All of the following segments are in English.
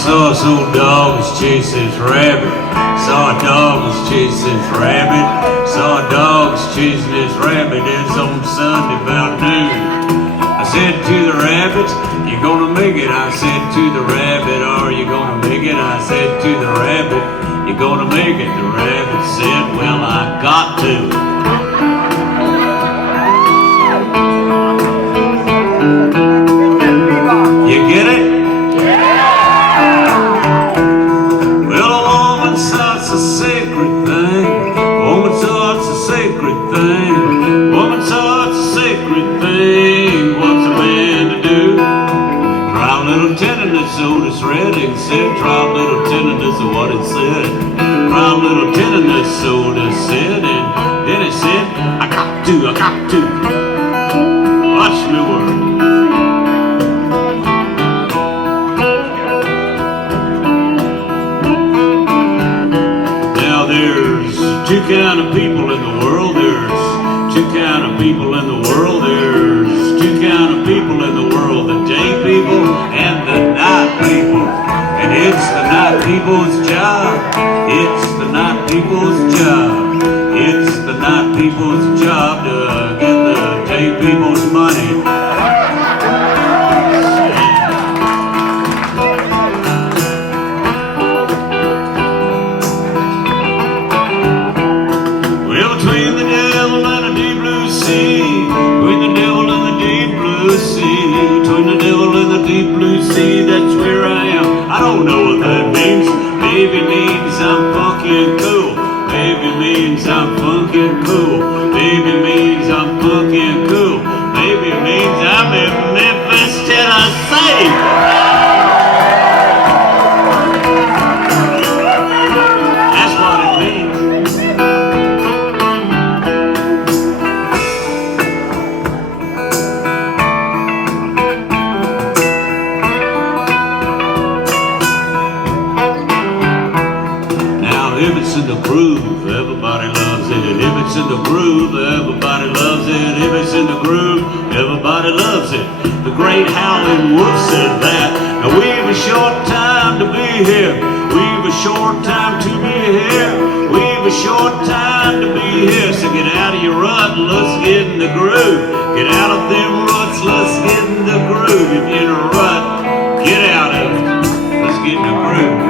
Saw this old dog was chasing his rabbit. Saw a dog was chasing his rabbit. Saw a dog was chasing his rabbit. It's on Sunday about noon. I said to the rabbit, you gonna make it? I said to the rabbit, are you gonna make it? I said to the rabbit, you gonna make it? The rabbit said, well, I got to. You get it? Otis Redding said, try a little tenderness of what it said. Try a little tenderness, Otis said, and then it said, I got to. Watch me work. Now there's two kind of people in the world. There's two kind of people in the world. There's two kind of people in the world. The day people and the night people. And it's the night people's job. It's the night people's job. It's the night people's job to get the day people's money. Well, between the devil and the deep blue sea, between the devil and the deep blue sea, between the devil and the deep blue sea, that's where I am. I don't know what that means. Maybe means I'm funky and cool. Maybe means I'm funky and cool. Maybe means I'm funky and cool. Maybe means I'm in Memphis, Tennessee. That's what it means. If it's in the groove, everybody loves it. If it's in the groove, everybody loves it. If it's in the groove, everybody loves it. The great howling wolf said that. Now we've a short time to be here. We've a short time to be here. We've a short time to be here. So get out of your rut and let's get in the groove. Get out of them ruts, let's get in the groove. If you're in a rut, get out of it. Let's get in the groove.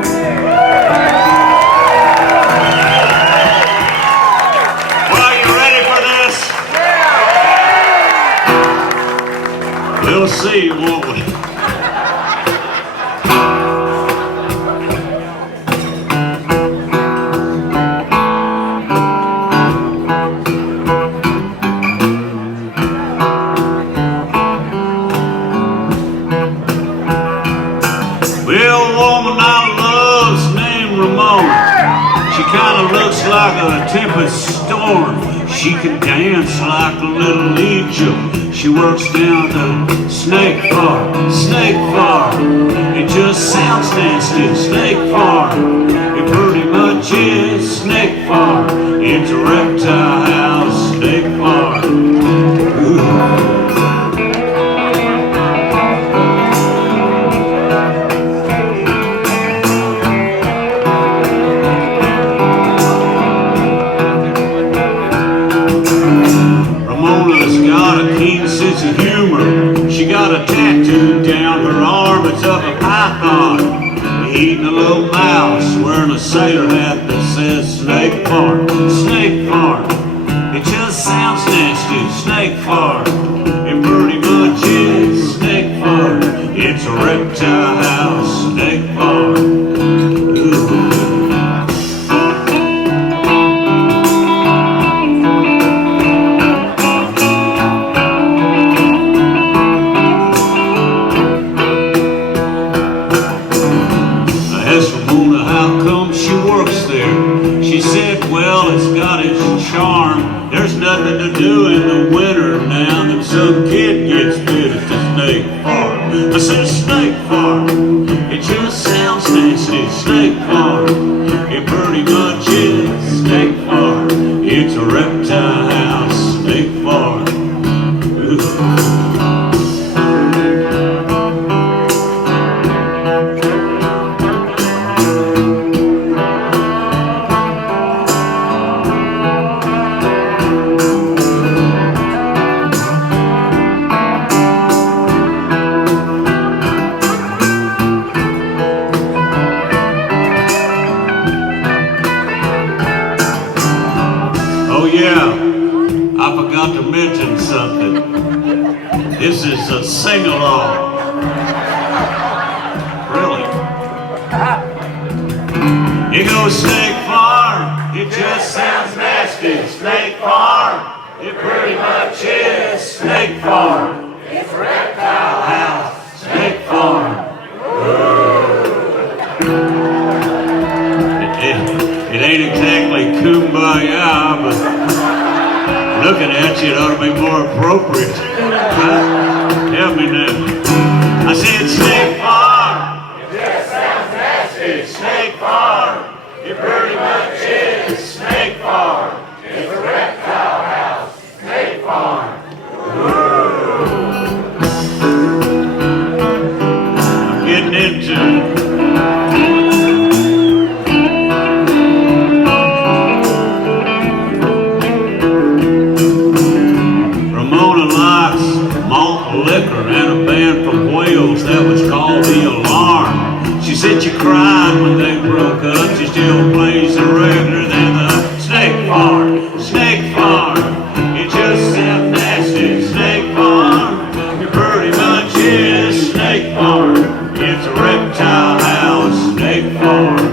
We'll see, won't we? Well, a woman I love's named Ramona. She kind of looks like a tempest storm. She can dance like a little angel. She works down the Snake Farm, Snake Farm. It just sounds nasty, Snake Farm. It pretty much is Snake Farm. It's a reptile house, Snake Farm. Ooh. Ramona's snake farm. It pretty much is snake farm. It's a reptile house, snake farm. There's nothing to do in the winter now that some kid gets bit at the snake farm. I said snake farm, it just sounds nasty. Snake farm, it pretty much is snake farm. It's a reptile house, snake farm. This is a sing-along. Really? It goes snake farm. It just sounds nasty. Snake farm. It pretty much is snake farm. It's a reptile house. Snake farm. It ain't exactly kumbaya, but looking at you, it ought to be more appropriate. Help me now. I said snake farm. It just sounds nasty. Snake farm. It pretty much is snake farm. It's a reptile house. Snake farm. I'm getting into it. Liquor and a band from Wales that was called The Alarm. She said she cried when they broke up. She still plays the regular than the snake farm. Snake farm, it just sounds nasty. Snake farm, it pretty much is snake farm. It's a reptile house, snake farm.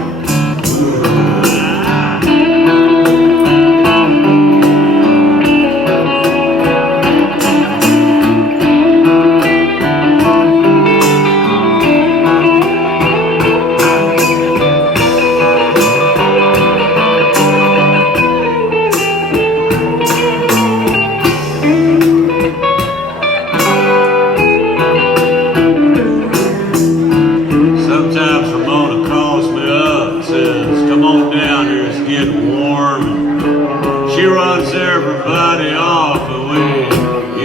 Everybody off and we,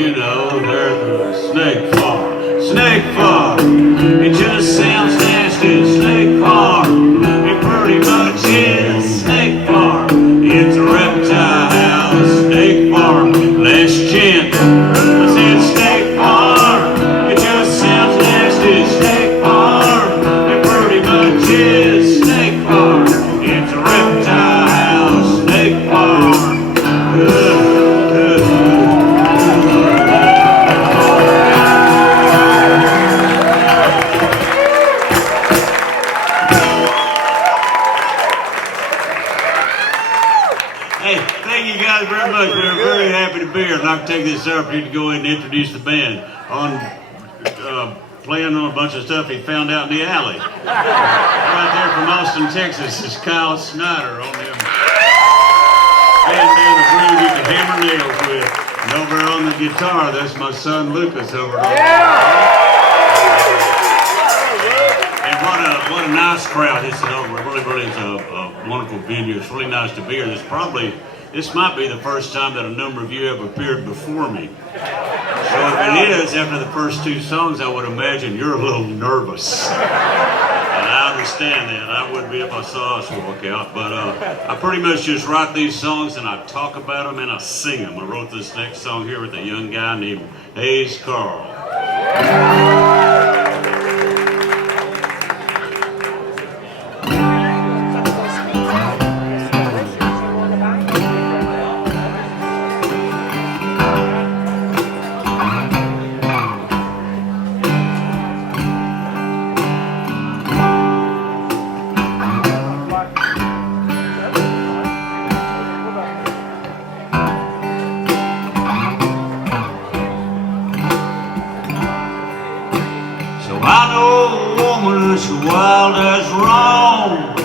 you know, there's the snake farm. Snake farm, it just sounds nasty. Snake farm, it pretty much is snake farm. It's a reptile house, snake farm. Last chance, I said snake farm, it just sounds nasty. Snake farm, it pretty much is snake farm. It's a reptile house, snake farm. I'd like to take this opportunity to go ahead and introduce the band on playing on a bunch of stuff he found out in the alley. Right there from Austin, Texas is Kyle Snyder on them. Laying down a groove you can hammer nails with. And over on the guitar, that's my son Lucas over there. And what a nice crowd. This is really is a wonderful venue. It's really nice to be here. This might be the first time that a number of you have appeared before me. So if it is, after the first two songs, I would imagine you're a little nervous. And I understand that. I would be if I saw us walk out. But I pretty much just write these songs and I talk about them and I sing them. I wrote this next song here with a young guy named Hayes Carl. she's wild as wrong.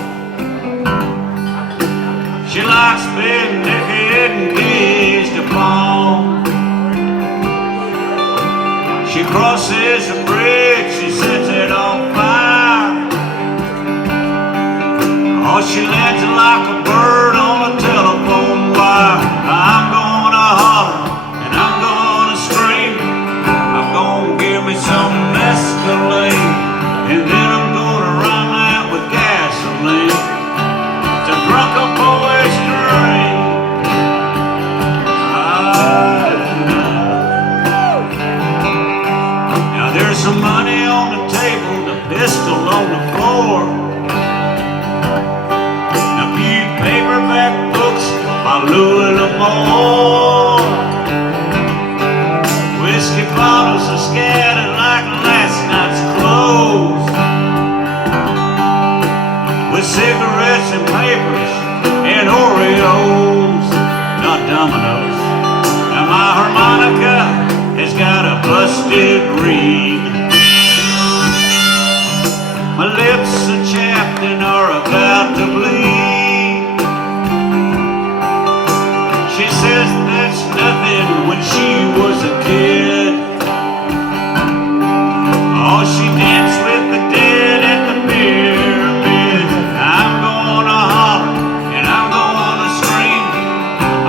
She likes being naked and gazed upon. She crosses the bridge, she sets it on fire. Oh, she lands like a bird on a telephone wire. I'm gonna holler and I'm gonna scream. I'm gonna give me some Escalade, and then I'm gonna rhyme that with gasoline. It's a drunken boy's dream. Now there's some money on the table, the pistol on the floor, a few paperback books by Louis L'Amour. Whiskey bottles are scattered like last night's clothes, with cigarettes and papers and Oreos, not Dominoes. Now my harmonica has got a busted reed. My lips are chapped and are about to bleed. She says that's nothing when she was a kid. Oh, she danced with the dead at the pyramids. I'm gonna holler and I'm gonna scream.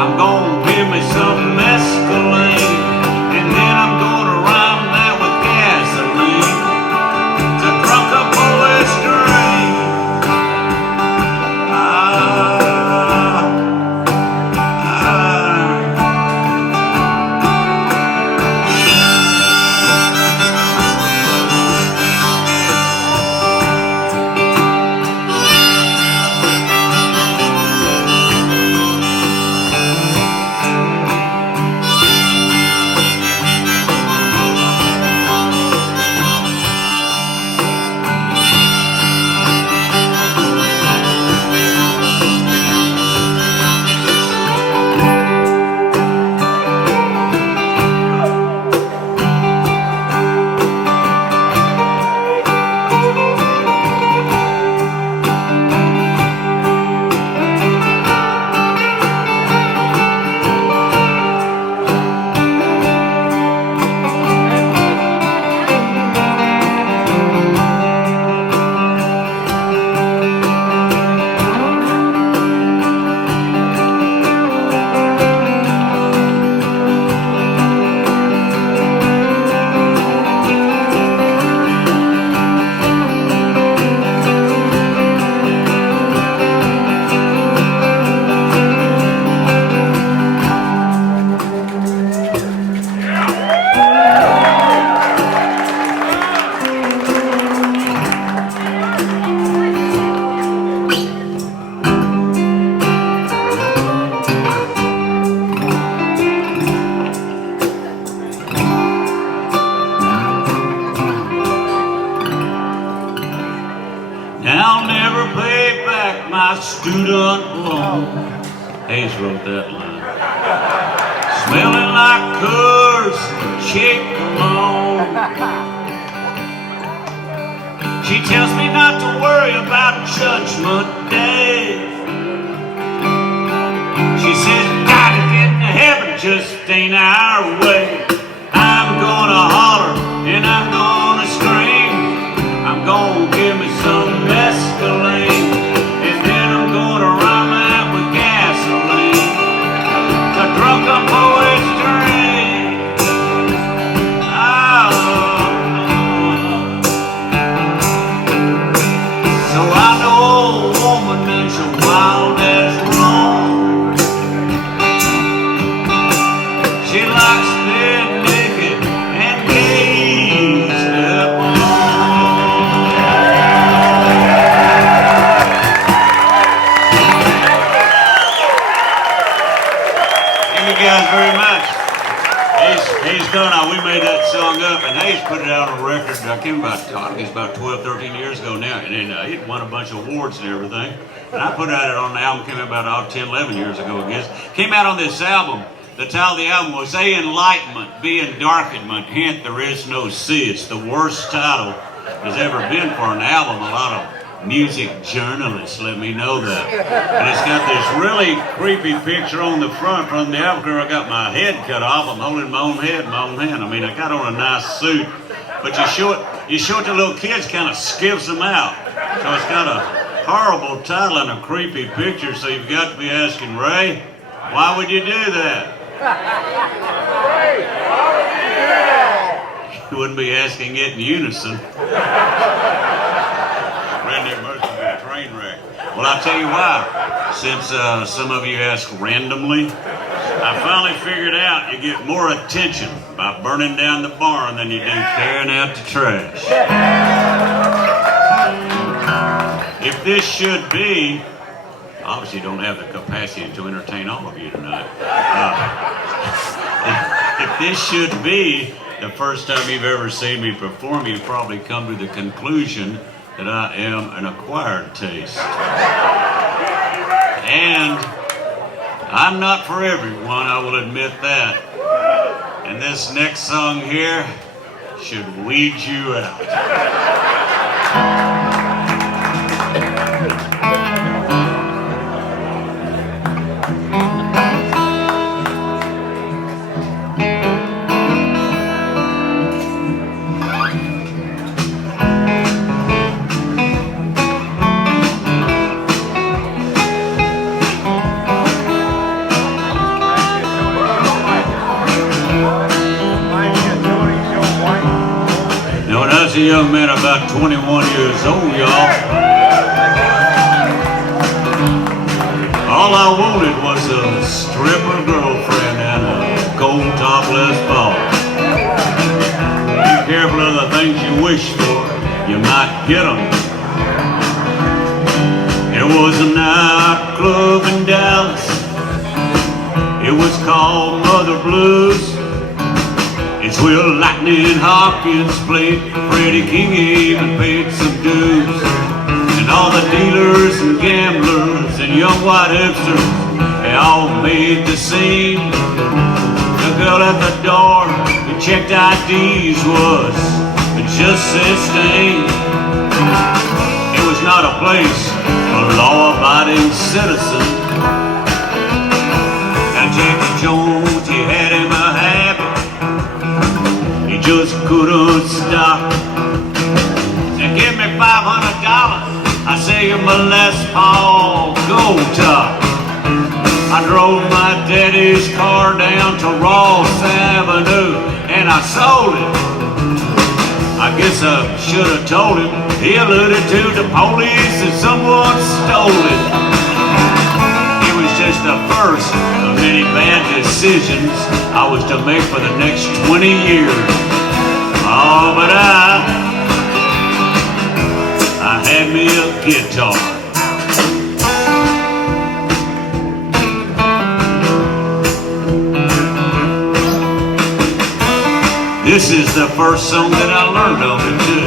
I'm gonna give me some Escalade, and then I'm gonna rhyme that with gasoline. It's a drunken boy's dream. I'll never pay back my student loan. Hayes wrote that line. Smelling like Coors and chick cologne. She tells me not to worry about Judgment Day. She says gotta get to heaven, just ain't our way. I'm gonna holler and I'm gonna scream. I'm gonna give me some Escalade, and then I'm gonna rhyme that with gasoline. The drunken poet's dream. So I know old woman and she's wild as wrong. She likes being naked and gazed upon. Guys very much. Hayes Dunn, we made that song up, and Hayes put it out on a record. I came about 12, 13 years ago now, and it won a bunch of awards and everything. And I put it out on the album, came out about 10, 11 years ago, I guess. Came out on this album. The title of the album was A Enlightenment, B Endarkenment, hint there is no C. It's the worst title has ever been for an album. A lot of music journalists let me know that. And it's got this really creepy picture on the front from the album cover. I got my head cut off. I'm holding my own head in my own hand. I mean, I got on a nice suit, but you show it to little kids, kind of skips them out. So it's got a horrible title and a creepy picture, so you've got to be asking, Ray, why would you do that? You wouldn't be asking it in unison. Redneck Mother would be a train wreck. Well, I'll tell you why. Since some of you ask randomly, I finally figured out you get more attention by burning down the barn than you do clearing out the trash. If this should be, obviously you don't have the capacity to entertain all of you tonight. If this should be the first time you've ever seen me perform, you've probably come to the conclusion that I am an acquired taste. And I'm not for everyone, I will admit that. And this next song here should weed you out. A young man about 21 years old, y'all. All I wanted was a stripper girlfriend and a gold topless ball. Be careful of the things you wish for, you might get them. There was a nightclub in Dallas. It was called Mother Blues. It's where Lightning Hopkins played, Freddie King even paid some dues. And all the dealers and gamblers and young white hipsters, they all made the scene. The girl at the door who checked IDs was just 16. It was not a place for law-abiding citizens. Now James Jones, he had him a habit. Just couldn't stop. Said, give me $500, I sell you my Les Paul Gold Top. I drove my daddy's car down to Ross Avenue and I sold it. I guess I should have told him. He alluded to the police and someone stole it. It was just the first of many bad decisions I was to make for the next 20 years. Oh, but I had me a guitar. This is the first song that I learned on it too.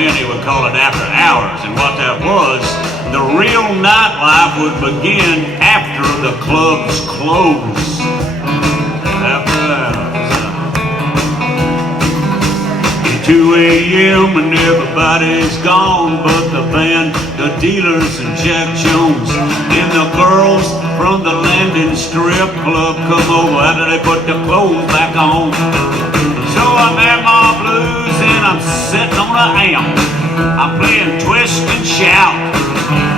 They would call it after hours, and what that was, the real nightlife would begin after the clubs closed. After hours. 2 a.m. and everybody's gone but the band, the dealers and Jack Jones. Then the girls from the Landing Strip Club come over after they put the clothes back on. So I'm at my blues and I'm sitting on an amp. I'm playing twist and shout.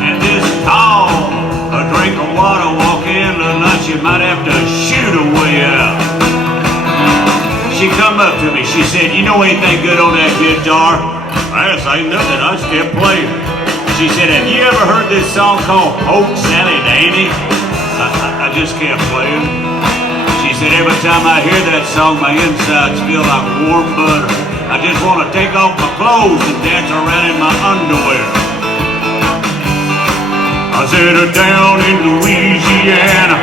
And this tall, a drink of water, walk in the lunch, you might have to shoot a way out. She come up to me, she said, you know anything good on that guitar? I ain't nothing, I just kept playing. She said, have you ever heard this song called Hope Sally Danny? I just kept playing. She said, every time I hear that song, my insides feel like warm butter. I just want to take off my clothes and dance around in my underwear. said down in Louisiana,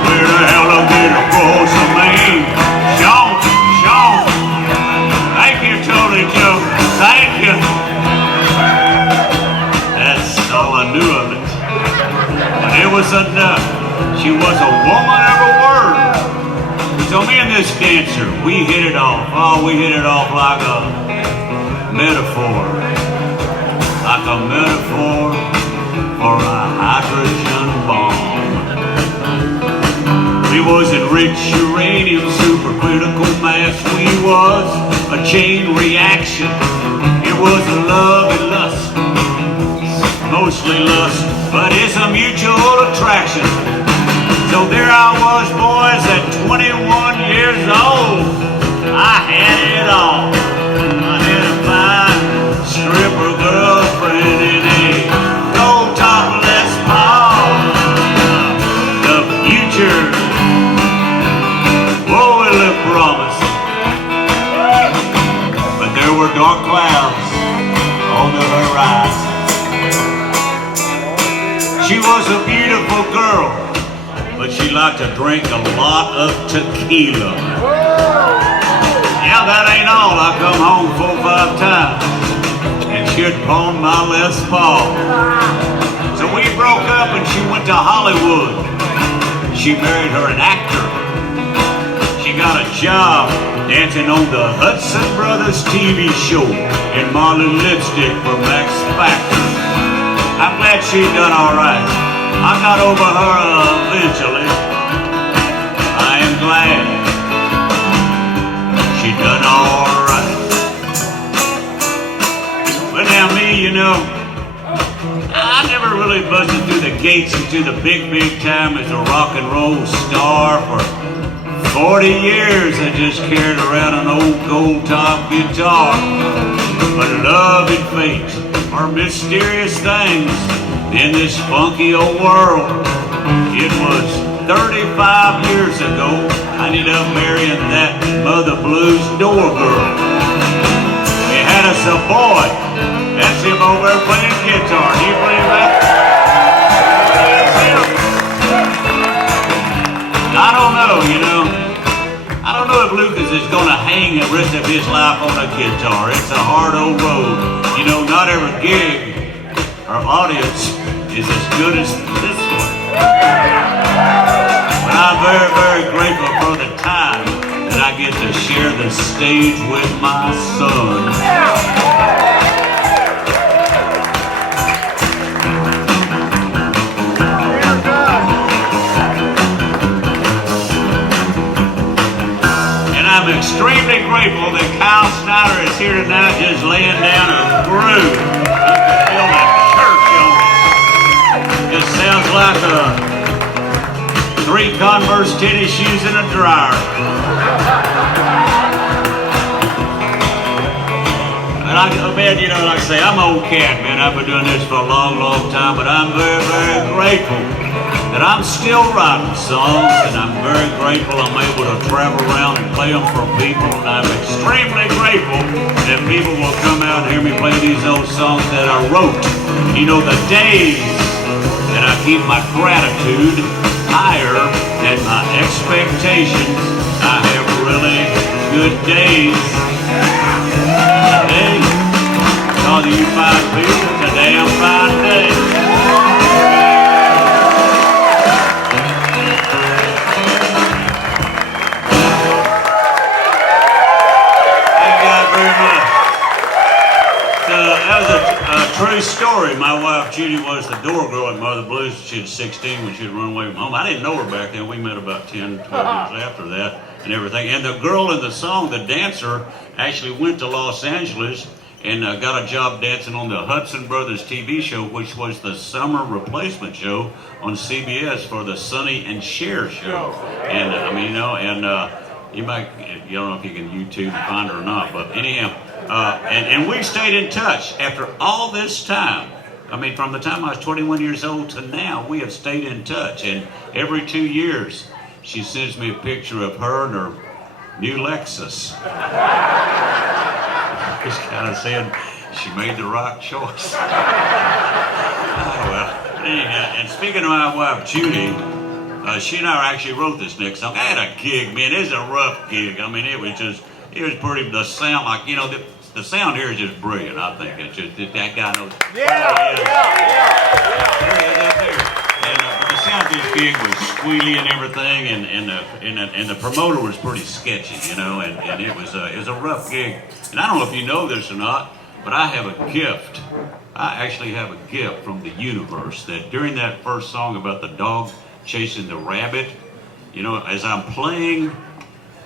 where the alligator cross the Main. Sean, thank you, Tony Joe, thank you. That's all I knew of it. But it was enough. She was a woman of her word. So me and this dancer, we hit it off. Oh, we hit it off like a metaphor. Like a metaphor for a hydrogen bomb. We was enriched uranium, supercritical mass. We was a chain reaction. It was a love and lust, mostly lust, but it's a mutual attraction. So there I was, boys, at 21 years old. I had it all. I had a fine stripper girlfriend in a gold top Les Paul. The future, whoa, it looked promising. But there were dark clouds on the horizon. She was a beautiful girl, but she liked to drink a lot of tequila. Yeah, that ain't all. I come home 4 or 5 times, and she'd pawn my Les Paul. So we broke up, and she went to Hollywood. She married her an actor. She got a job dancing on the Hudson Brothers TV show in Marlin Lipstick for Max Factor. I'm glad she done all right. I got over her eventually. I am glad she done all right. But now me, you know, I never really busted through the gates into the big time as a rock and roll star. For 40 years I just carried around an old gold top guitar. But love and fate are mysterious things in this funky old world. It was 35 years ago I ended up marrying that Mother Blues door girl. We had us a boy. That's him over there playing guitar. Do you believe that? That's him. I don't know, you know. I don't know if Lucas is going to hang the rest of his life on a guitar. It's a hard old road. You know, not every gig or audience is as good as this one. But I'm very, very grateful for the time that I get to share the stage with my son. And I'm extremely grateful that Kyle Snyder is here tonight just laying down a groove. It sounds like 3 Converse tennis shoes in a dryer. And man, you know, like I say, I'm an old cat, man. I've been doing this for a long, long time, but I'm very, very grateful that I'm still writing songs, and I'm very grateful I'm able to travel around and play them for people, and I'm extremely grateful that people will come out and hear me play these old songs that I wrote. You know, the days that I keep my gratitude higher than my expectations. I have really good days. Today, all of you fine people, it's a damn fine day. Thank God very much. That was a true story. My wife Judy was the door girl at Mother Blues. She was 16 when she would run away from home. I didn't know her back then. We met about 10, 12 years after that and everything. And the girl in the song, the dancer, actually went to Los Angeles and got a job dancing on the Hudson Brothers TV show, which was the summer replacement show on CBS for the Sonny and Cher show. And I mean, you know, and you might, you don't know if you can YouTube and find her or not, but anyhow, and we stayed in touch after all this time. I mean, from the time I was 21 years old to now, we have stayed in touch. And every 2 years, she sends me a picture of her and her new Lexus. Just kind of saying she made the right choice. Oh, well, anyhow. speaking of my wife, Judy, she and I actually wrote this next song. I had a gig, man. It was a rough gig. I mean, it was pretty, the sound, like, you know, the sound here is just brilliant, I think. It's just, that guy knows. Yeah. There he is up there. And the sound of this gig was squealy and everything, and the promoter was pretty sketchy, you know, and it was a rough gig. And I don't know if you know this or not, but I have a gift. I actually have a gift from the universe that during that first song about the dog chasing the rabbit, you know, as I'm playing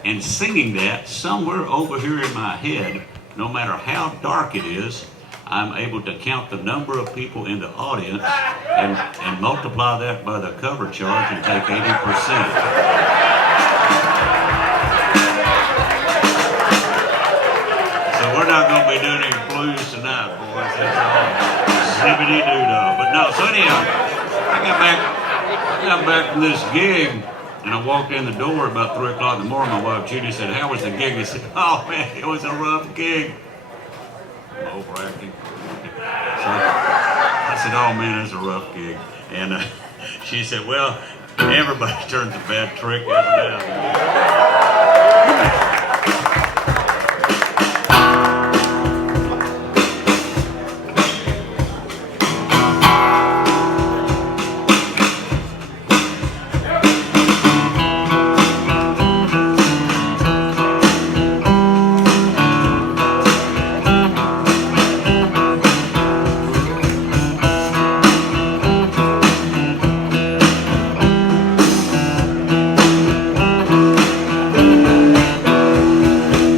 and singing that, somewhere over here in my head, no matter how dark it is, I'm able to count the number of people in the audience and multiply that by the cover charge and take 80%. So we're not going to be doing any blues tonight, boys. That's all zippity-doo-dah. But no, so anyhow, I got back from this gig, and I walked in the door about 3 o'clock in the morning. My wife Judy said, "How was the gig?" I said, "Oh man, it was a rough gig." Overacting. So I said, "Oh man, it's a rough gig." And she said, "Well, everybody turns a bad trick every now and then."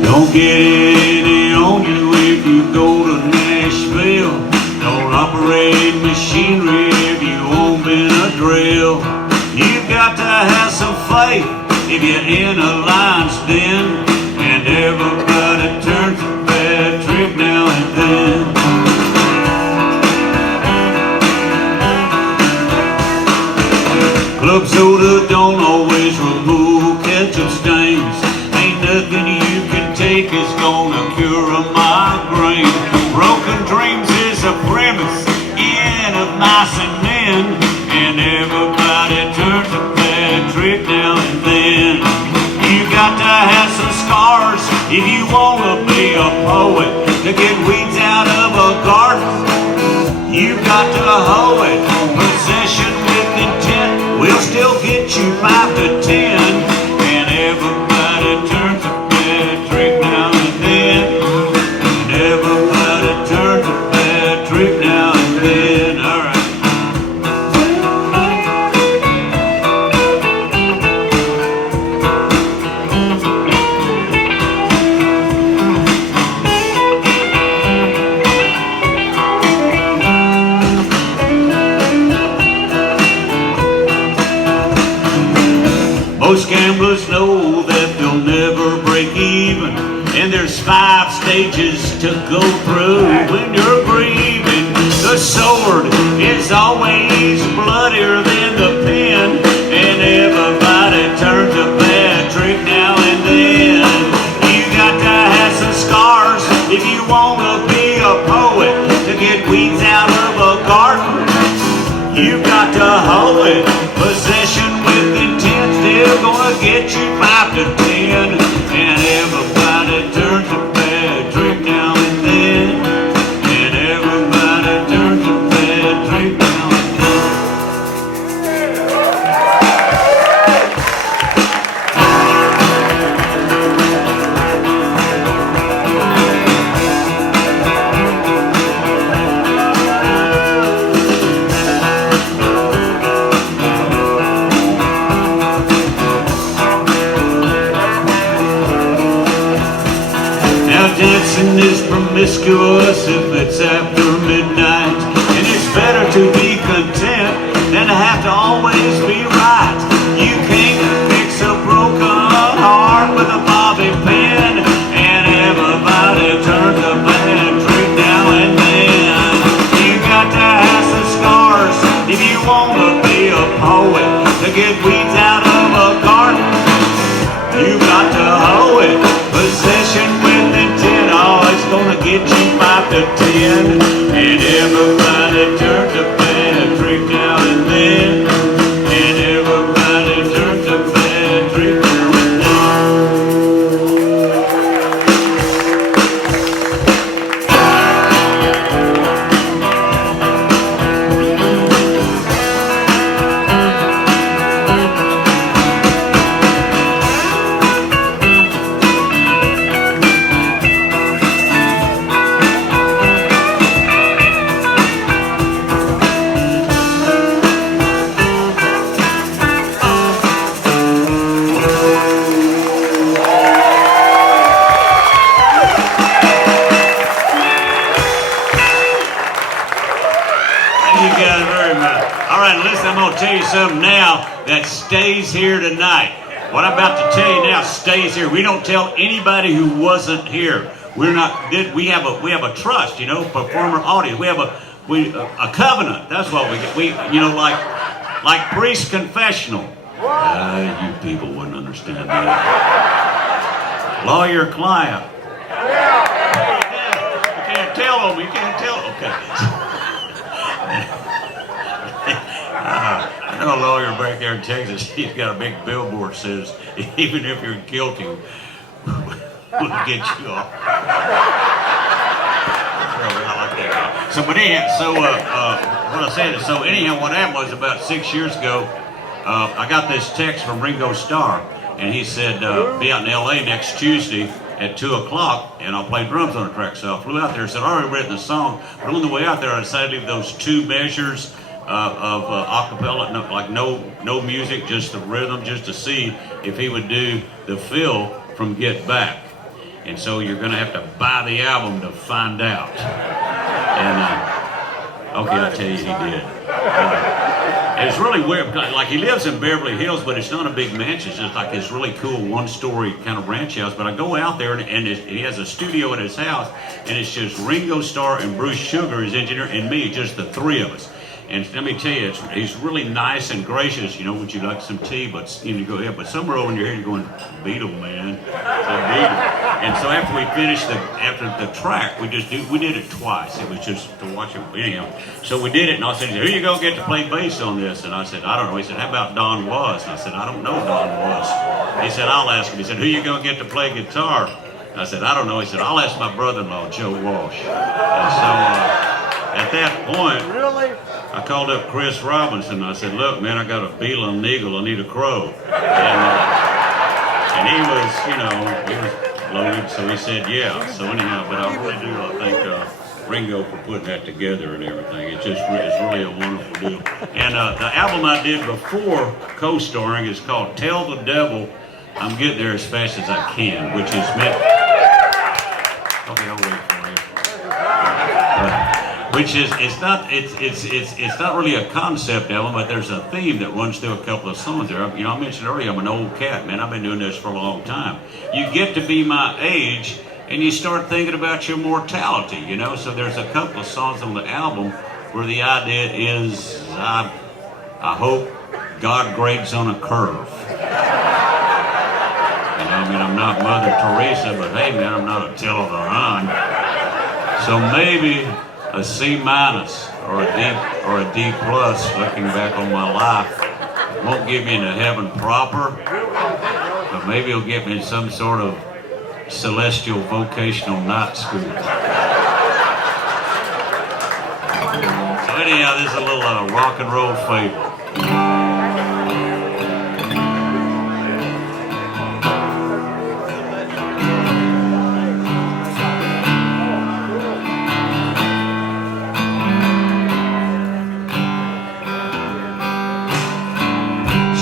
Don't get any on you if you go to Nashville. Don't operate machinery if you own Benadryl. You've got to have some faith if you're in a lion's den, and everybody turns a bad trick now and then. Club soda don't always remove ketchup stains. Ain't nothing you can take is gonna cure a migraine. Broken dreams is a premise in of mice and men, and everybody turns a bad trick now and then. You got to have some scars if you wanna be a poet, to get weeds out of a garden. You got to hoe it. Possession with intent will still get you 5 to 10, and everybody turns a bad trick now and then. And everybody turns a bad trick now and then. All right. Most gamblers know that they'll never break even, and there's 5 stages to go through when you're grieving. The sword is always bloodier than the pen, and everybody turns a bad trick now and then. You got to have some scars if you wanna be a poet, to get weeds out of a garden. You got to hoe it. Possession with intent still gonna get you 5 to 10, and everybody turns a bad trick now and then. And everybody turns a bad trick now and then. Dancing is promiscuous if it's after midnight, and it's better to be content than to have to always be right. You can't fix a broken heart with a bobby pin, and everybody turns a bad trick now and then. You got to have some scars if you wanna be a poet, to get weeds out of a garden. You got to hoe it. Possession with intent, oh, it's gonna get you 5 to 10, and everybody turns a bad trick now and then. guys very much. All right, listen, I'm going to tell you something now that stays here tonight. What I'm about to tell you now stays here. We don't tell anybody who wasn't here. We have a trust, you know, performer audience. We have a covenant. That's what we get. Like priest confessional. You people wouldn't understand that. Lawyer client. You can't tell them. You can't tell. Okay. I know a lawyer back there in Texas. He's got a big billboard that says, "Even if you're guilty, we'll get you off." I like that guy. So, but anyhow, what I said is, so anyhow, what happened was about 6 years ago, I got this text from Ringo Starr, and he said, be out in LA next Tuesday at 2 o'clock, and I'll play drums on the track. So I flew out there and said, I already written the song, but on the way out there, I decided to leave those 2 measures of acapella, no music, just the rhythm, just to see if he would do the fill from Get Back. And so you're going to have to buy the album to find out. And, okay, I'll tell you, he did. It's really weird, like he lives in Beverly Hills, but it's not a big mansion. It's just like this really cool 1-story kind of ranch house. But I go out there and he has a studio in his house, and it's just Ringo Starr and Bruce Sugar, his engineer, and me, just the 3 of us. And let me tell you, he's really nice and gracious. You know, would you like some tea? But you go ahead. But somewhere over in your head, you're going, Beatle, man. So Beatle. And so after we finished after the track, we did it twice. It was just to watch it anyhow. So we did it, and I said, who you gonna get to play bass on this? And I said, I don't know. He said, how about Don Was? And I said, I don't know Don Was. He said, I'll ask him. He said, who you gonna get to play guitar? And I said, I don't know. He said, I'll ask my brother-in-law, Joe Walsh. And so at that point, I called up Chris Robinson. I said, look, man, I got a Beetle and an Eagle. I need a crow. And he was loaded, so he said, yeah. So anyhow, but I really do thank Ringo for putting that together and everything. It's really a wonderful deal. And the album I did before co-starring is called Tell the Devil I'm Getting There as Fast as I Can, which is meant... Okay, I'll wait for you. Which is, it's not really a concept album, but there's a theme that runs through a couple of songs there. You know, I mentioned earlier, I'm an old cat, man. I've been doing this for a long time. You get to be my age, and you start thinking about your mortality, you know? So there's a couple of songs on the album where the idea is, I hope God grades on a curve. You know, I mean, I'm not Mother Teresa, but hey, man, I'm not Attila the Hun. So maybe a C- or a D plus, looking back on my life, won't get me into heaven proper, but maybe it'll get me in some sort of celestial vocational night school. So anyhow, this is a little rock and roll fable.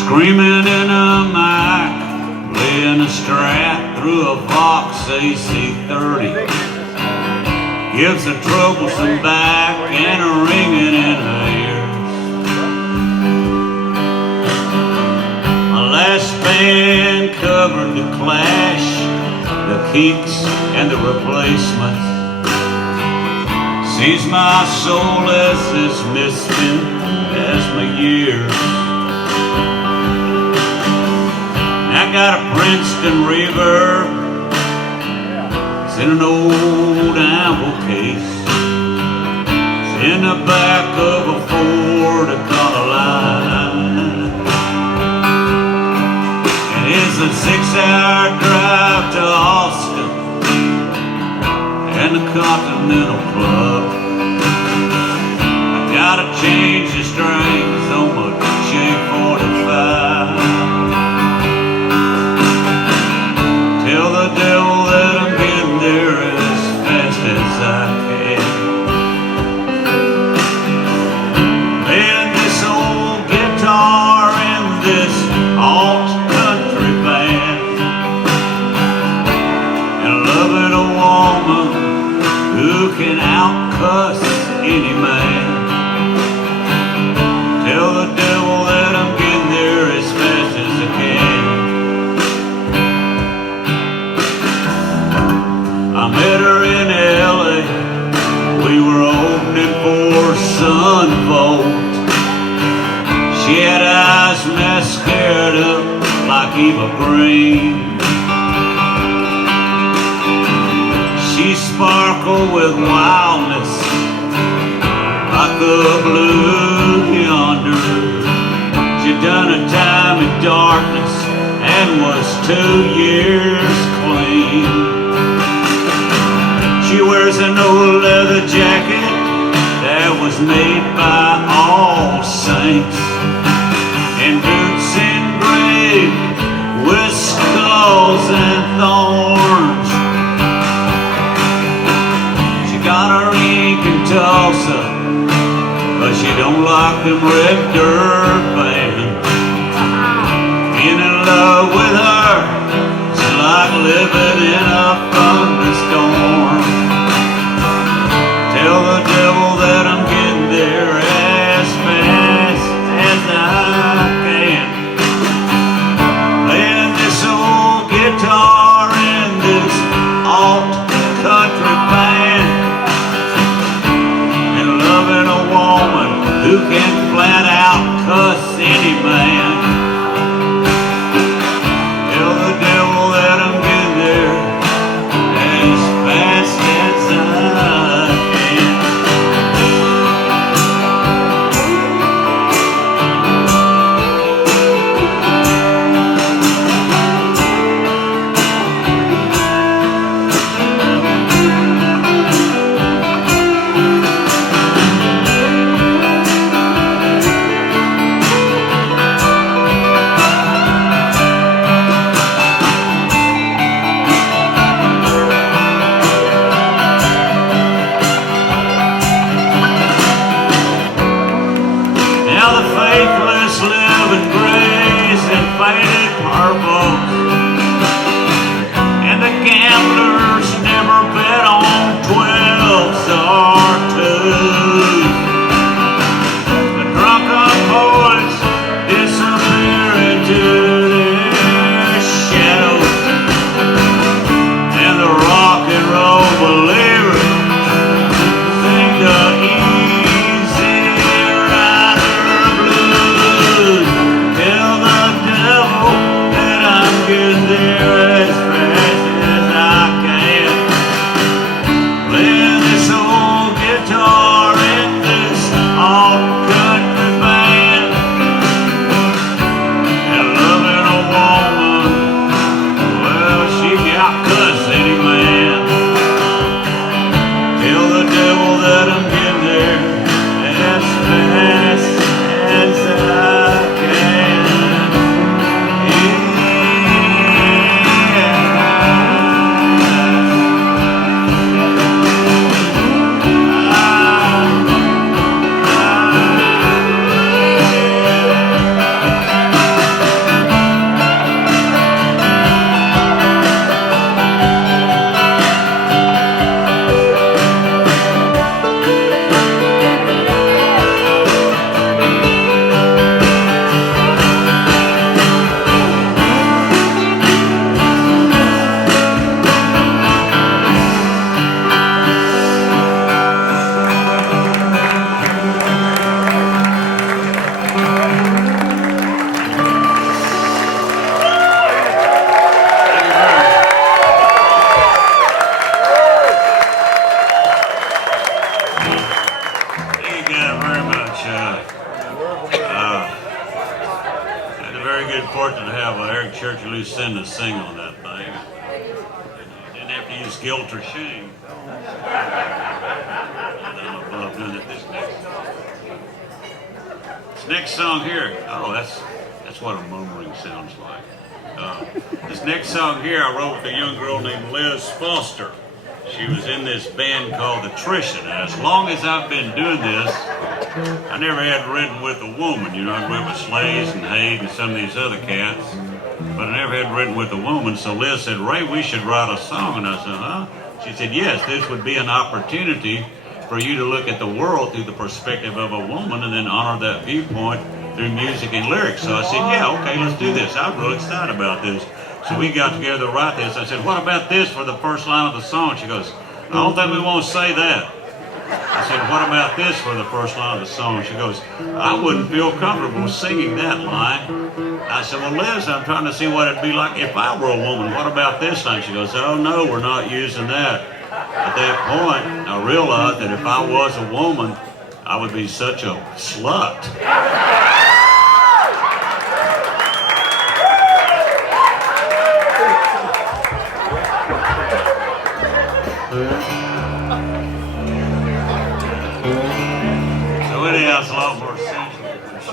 Screaming in a mic, playing a strat through a Vox AC-30. Gives a troublesome back and a ringing in her ears. My last band covered the Clash, the Keeks, and the Replacements. Sees my soul as this misspent as my years. I got a Princeton reverb. It's in an old amble case. It's in the back of a Ford Econoline. And it's a 6-hour drive to Austin and the Continental Club. I gotta change the strings on my J45. Tell the devil that I'm getting there as fast as I can. Playing this old guitar in this alt country band, and loving a woman who can out-cuss any man. She had eyes mascared up like Eva Green. She sparkled with wildness like the blue yonder. She'd done a time in darkness and was 2 years clean. She wears an old leather jacket that was made by All Saints, and boots engraved with skulls and thorns. She got her ink in Tulsa, but she don't like them red dirt bands. Being in love with her, it's like living in a thunderstorm. Tell the devil that I'm getting there as fast as I can. Playing this old guitar in this alt country band, and loving a woman who can flat out cuss any man. Tell the devil that I'm getting there as fast as I can. Now the faithless live in grays and faded purples, and the gamblers never bet on 12s or 2s. The drunken boys disappear into their shadows, and the rock and roll believers sing the easy rider blues. Tell the devil that I'm getting there as fast as I can. Playing this old guitar in this old country band, and loving a woman, well, she got cuss any man. Tell the devil that I'm getting there as fast as I can. Thank you guys very much. I had a very good fortune to have Eric Churchill send us sing on that thing. Didn't have to use guilt or shame. And I'm above doing it this next song here. Oh, that's what a murmuring sounds like. This next song here I wrote with a young girl named Liz Foster. She was in this band called Attrition. And as long as I've been doing this, I never had written with a woman. You know, I'd written with Slays and Haig and some of these other cats, but I never had written with a woman. So Liz said, "Ray, we should write a song." And I said, "Huh?" She said, "Yes, this would be an opportunity for you to look at the world through the perspective of a woman and then honor that viewpoint through music and lyrics." So I said, "Yeah, okay, let's do this." I was real excited about this. So we got together to write this. I said, "What about this for the first line of the song?" She goes, "I don't think we want to say that." I said, what about this for the first line of the song? She goes, I wouldn't feel comfortable singing that line. I said, well, Liz, I'm trying to see what it'd be like if I were a woman. What about this line? She goes, oh, no, we're not using that. At that point, I realized that if I was a woman, I would be such a slut. So anyhow, it's a lot more sensual when she's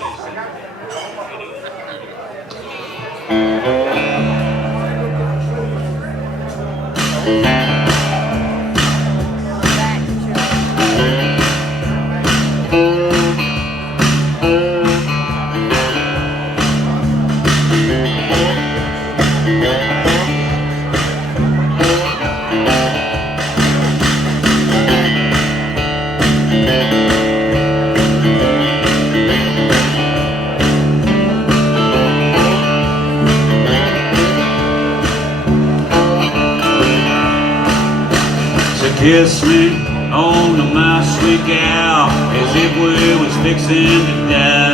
kiss me on the mouth, sweet gal, as if we was fixing to die.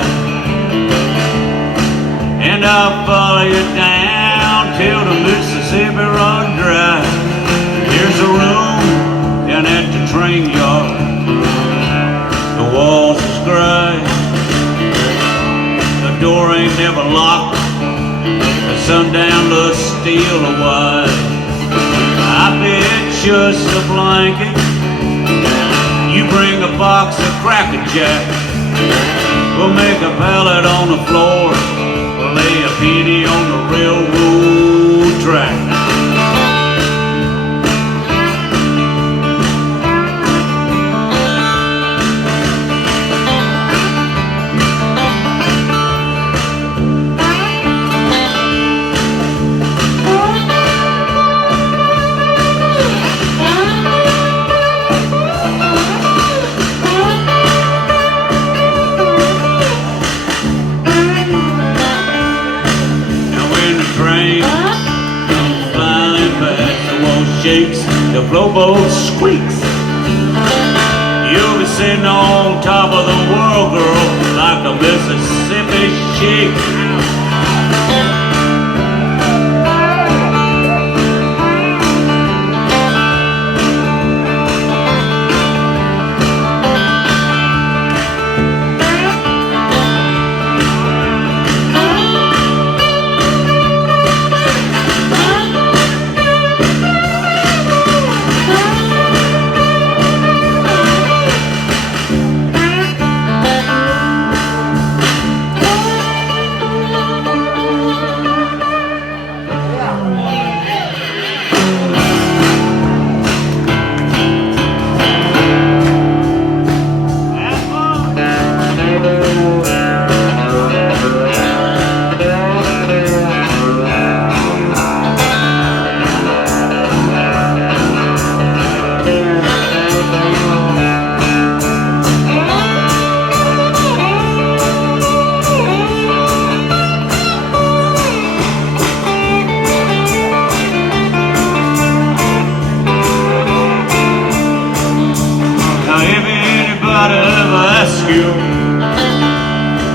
And I'll follow you down till the Mississippi run dry. Here's a room down at the train yard. The walls is gray. The door ain't never locked. The sundown looks steal away. I bet just a blanket. You bring a box of Cracker Jack. We'll make a pallet on the floor. We'll lay a penny on the railroad track. Shakes, the flowboat squeaks. You'll be sitting on top of the world, girl, like a Mississippi sheik.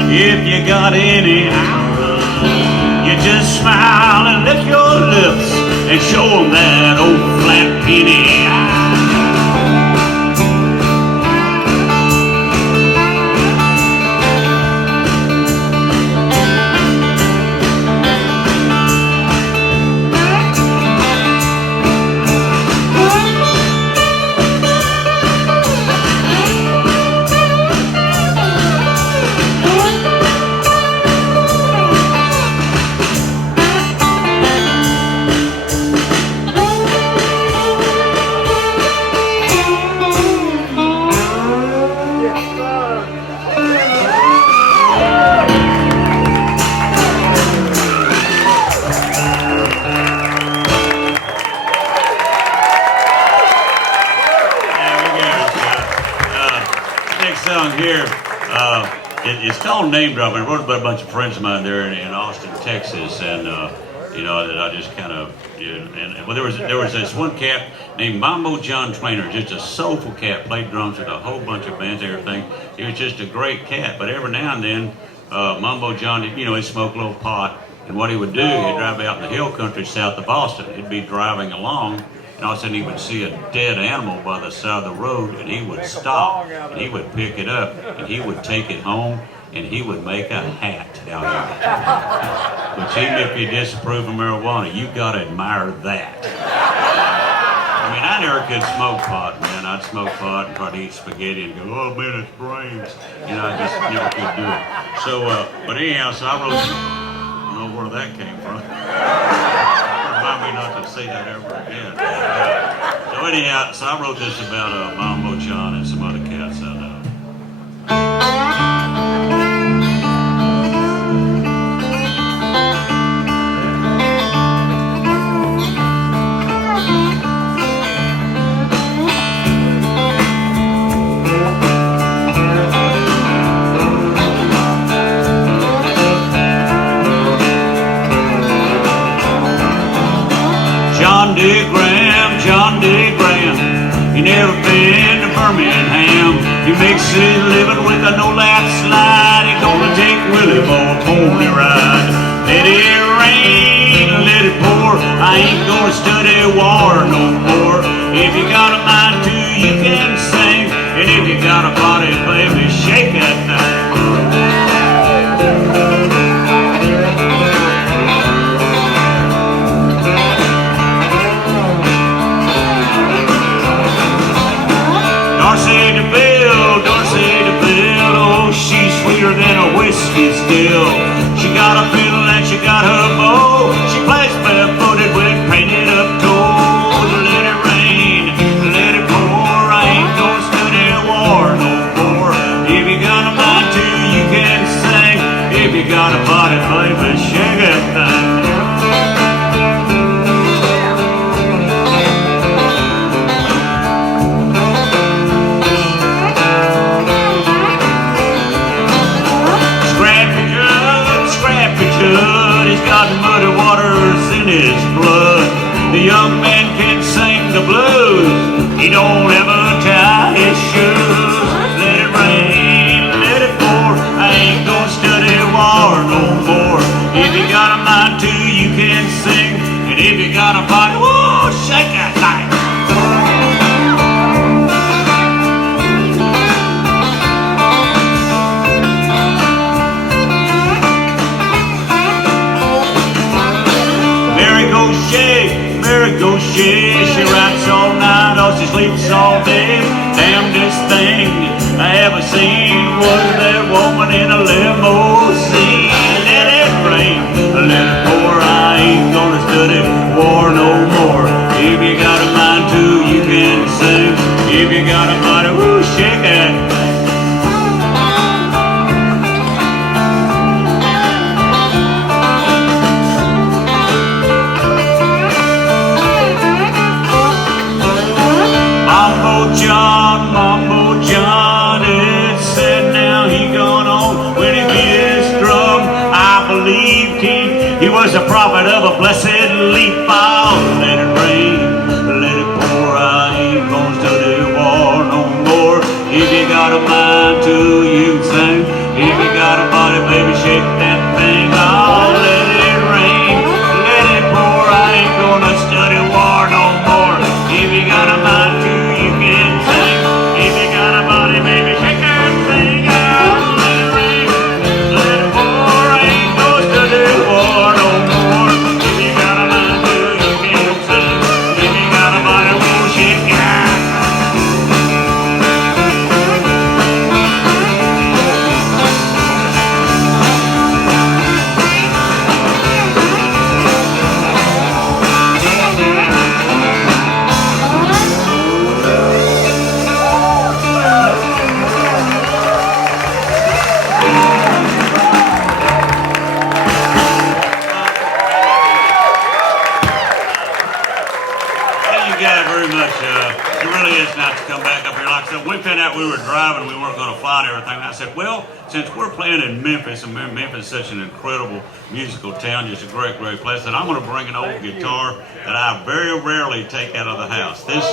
If you got any hours, you just smile and lick your lips and show them that old flat penny. It's called Name Droppin. I wrote it by a bunch of friends of mine there in Austin, Texas, and you know, that I just kind of, you know, and well, there was this one cat named Mambo John Trainer, just a soulful cat, played drums with a whole bunch of bands and everything. He was just a great cat, but every now and then, Mambo John, you know, he'd smoke a little pot, and what he would do, he'd drive out in the hill country south of Boston. He'd be driving along, and all of a sudden he would see a dead animal by the side of the road, and he would stop, and he would pick it up, and he would take it home, and he would make a hat out of it. Which even if you disapprove of marijuana, you gotta admire that. I mean, I never could smoke pot, man. I'd smoke pot and try to eat spaghetti and go, oh man, it's brains. You know, I just never could do it. So, but anyhow, so I wrote, I don't know where that came from. Remind me not to say that ever again. So anyhow, so I wrote this about Mambo John and some other cats I know. John D. Graham, he never been to Birmingham. He makes his living with a no-lap slide. He gonna take Willie for a pony ride. Let it rain, let it pour. I ain't gonna study war no more. If you got a mind to, you can sing. And if you got a body, baby, shake that thing. Sweeter than a whiskey still. She got a fiddle and she got her bow. She plays barefooted with painted up toes. Let it rain, let it pour. I ain't gonna study war no more. If you got a mind to, you can sing. If you got a body, baby, shake that thing. He's got muddy waters in his blood. The young man can sing the blues. He don't ever tie his shoes. Let it rain, let it pour. I ain't gonna study war no more. If you got a mind to, you can sing. And if you got a body, whoa, shake that thing. Mary goes shake, she writes all night or she sleeps all day. Damnedest thing I ever seen was that woman in a limousine. Let it rain, let it pour. I ain't gonna study war no more. If you got a mind to, you can sing. If you got a body, woo, shake that. Mambo John, it's said now he gone on when he beat his drum. I believed he was a prophet of a blessed leaf. Oh, let it rain, let it pour. I ain't gonna study war no more. If you got a mind to, you sing. If you got a body, baby, shake that thing. Oh, let it rain, let it pour. I ain't gonna study war no more. If you got a mind to, you can sing. If you got a body, baby, shake that thing. Oh, let it rain, let it pour. I ain't gonna study war no more. If you got a mind to, you can sing. If you got a body, won't shake that. really is nice to come back up here. Like I said, we found out we were driving, we weren't going to fly and everything. I said, well, since we're playing in Memphis, and Memphis is such an incredible musical town, just a great, great place, that I'm going to bring an old guitar that I very rarely take out of the house. This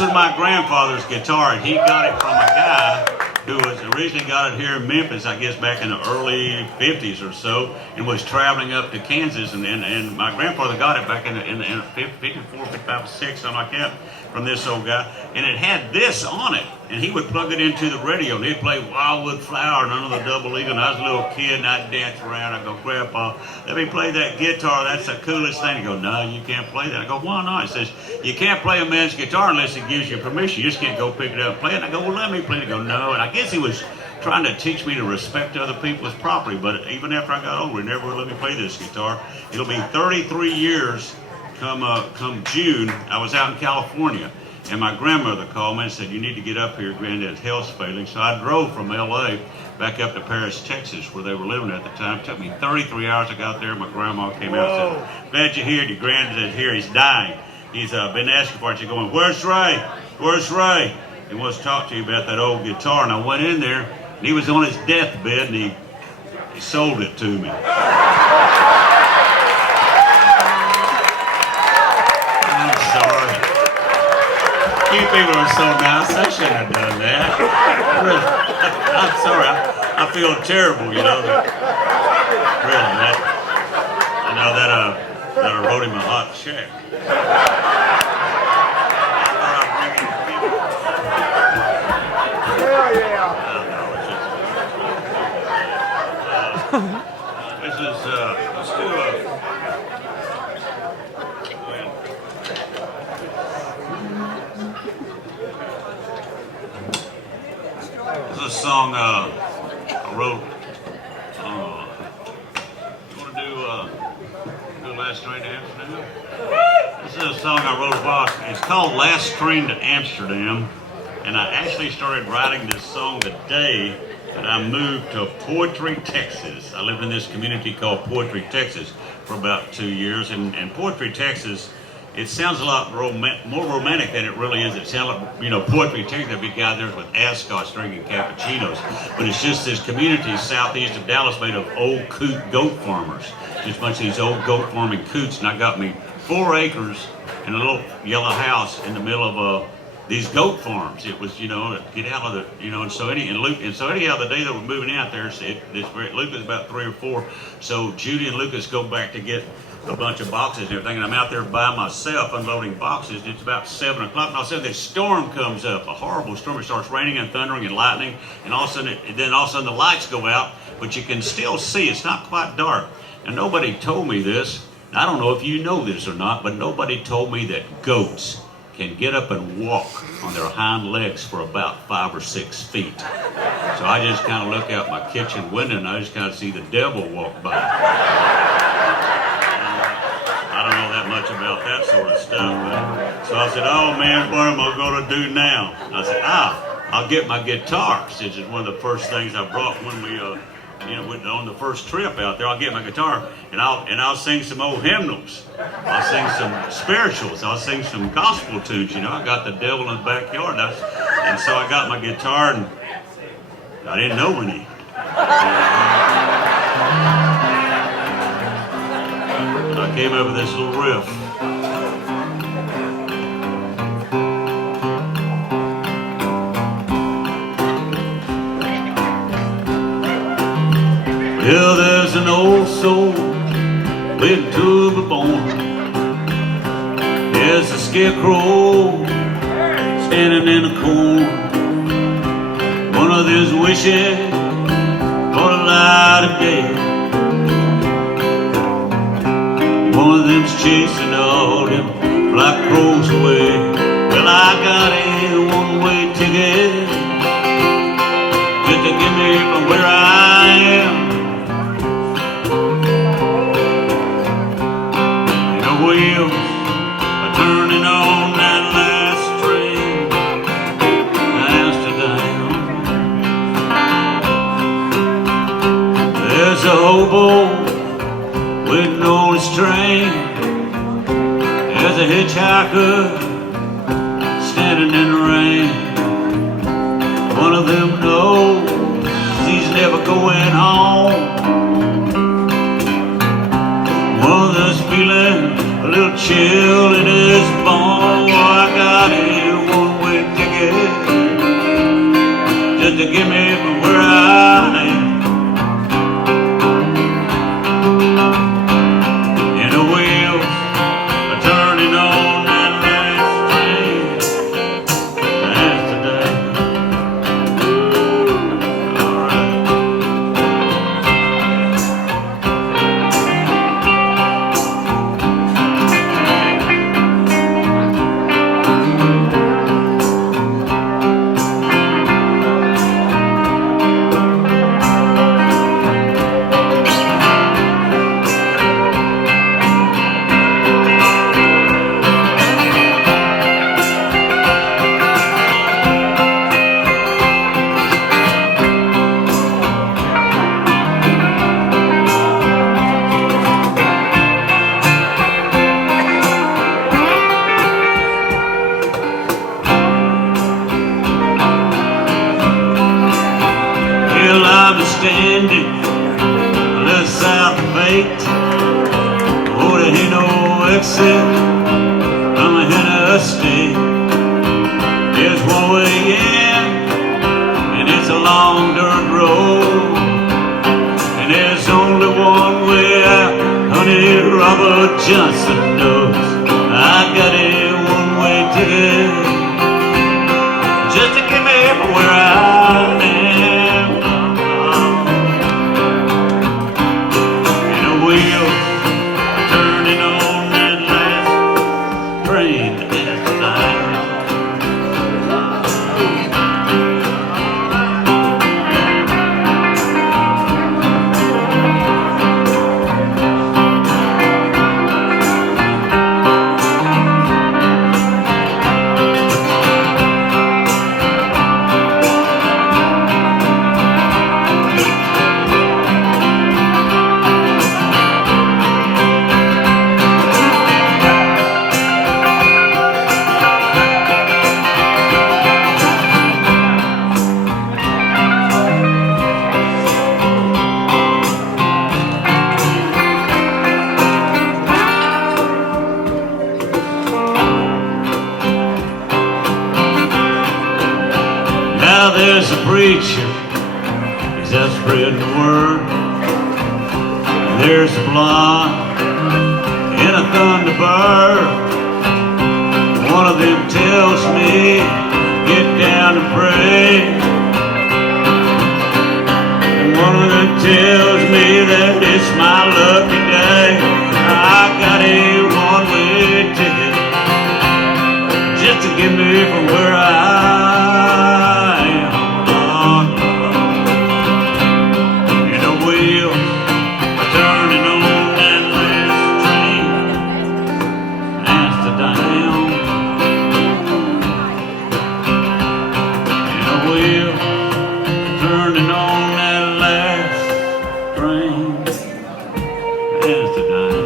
was my grandfather's guitar, and he got it from a guy who was originally got it here in Memphis, I guess back in the early 50s or so, and was traveling up to Kansas, and my grandfather got it back in the 54, 55, 6, something like that, from this old guy, and it had this on it, and he would plug it into the radio, and he'd play Wildwood Flower and Under the Double Eagle, and I was a little kid, and I'd dance around. I go, Grandpa, let me play that guitar, that's the coolest thing. He go, no, you can't play that. I go, why not? He says, you can't play a man's guitar unless he gives you permission. You just can't go pick it up and play it. And I go, well, let me play it. I go, no, and I guess he was trying to teach me to respect other people's property, but even after I got older, he never would let me play this guitar. It'll be 33 years come June. I was out in California, and my grandmother called me and said, you need to get up here, Granddad's health's failing. So I drove from LA back up to Paris, Texas, where they were living at the time. It took me 33 hours. I got there, my grandma came out and said, glad you're here. Your granddad's here, he's dying. He's been asking for it. She's going, where's Ray? Where's Ray? He wants to talk to you about that old guitar. And I went in there, and he was on his deathbed, and he sold it to me. I'm sorry. You people are so nice. I shouldn't have done that. I'm sorry. I feel terrible, you know. Really, that I wrote him a hot check. Hell yeah. This is, let's do this is a song I wrote. You want to do Last Train to Amsterdam? This is a song I wrote a while. It's called Last Train to Amsterdam. And I actually started writing this song the day that I moved to Poetry, Texas. I lived in this community called Poetry, Texas for about 2 years. And Poetry, Texas, it sounds a lot more romantic than it really is. It sounds like, you know, Poetry, Texas, there'd be guys there with ascots drinking cappuccinos. But it's just this community southeast of Dallas made of old goat farmers. Just a bunch of these old goat farming coots. And I got me 4 acres and a little yellow house in the middle of these goat farms. It was, you know, get out of the, you know, and so anyhow, the day that we're moving out there, Luke was about 3 or 4. So Judy and Lucas go back to get a bunch of boxes and everything, and I'm out there by myself unloading boxes. It's about 7 o'clock, and all of a sudden this storm comes up, a horrible storm. It starts raining and thundering and lightning, and all of a sudden the lights go out, but you can still see. It's not quite dark. And nobody told me this. I don't know if you know this or not, but nobody told me that goats can get up and walk on their hind legs for about 5 or 6 feet. So I just kind of look out my kitchen window and I just kind of see the devil walk by. I don't know that much about that sort of stuff. So I said, oh man, what am I going to do now? I said, I'll get my guitar, since it's one of the first things I brought when we on the first trip out there. I'll get my guitar and I'll sing some old hymnals. I'll sing some spirituals. I'll sing some gospel tunes. You know, I got the devil in the backyard, and so I got my guitar and I didn't know any. I came up with this little riff. Well, there's an old soul waiting to be born. There's a scarecrow standing in the corn. One of them's wishing for the light of day. One of them's chasing all them black crows away. Well, I got a one-way ticket just to get me from where I am. Wheels are turning on that last train to Amsterdam. There's a hobo waiting on his train. There's a hitchhiker standing morning in the rain. One of them knows he's never going home. One of them's feeling a little chill in his bones. Oh, I got a one-way ticket just to get me from where I am. And the wheels are turning on that last train to Amsterdam. All right. I'm standing on the south of 8. Oh, there ain't no exit from the interstate. There's one way in, and it's a long dirt road. And there's only one way out, honey, Robert Johnson knows. I got a one-way ticket just to get me from where I am. Turning on that last train to Amsterdam. Now there's a preacher, he's out spreading the word. There's a blonde in a Thunderbird. One of them tells me, get down and pray. And one of them tells me that it's my lucky day. I got a one-way ticket just to get me from where I am. And the wheels are turning on that last train to Amsterdam. And the wheels are turning on that last train to Amsterdam.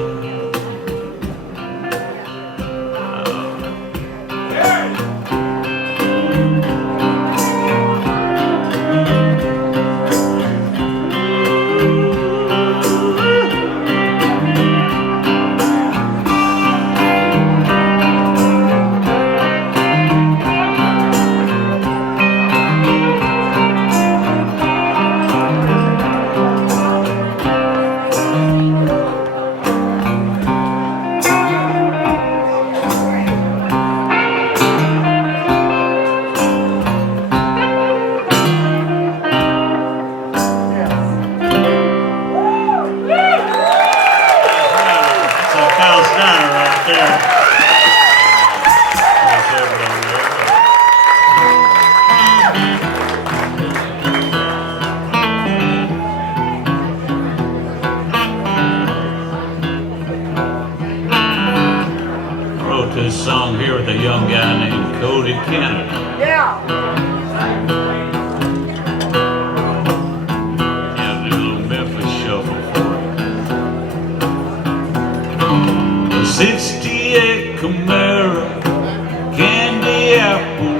This song here with a young guy named Cody Kennedy. Yeah. Yeah, do a little Memphis shuffle for you. A 68 Camaro, candy apple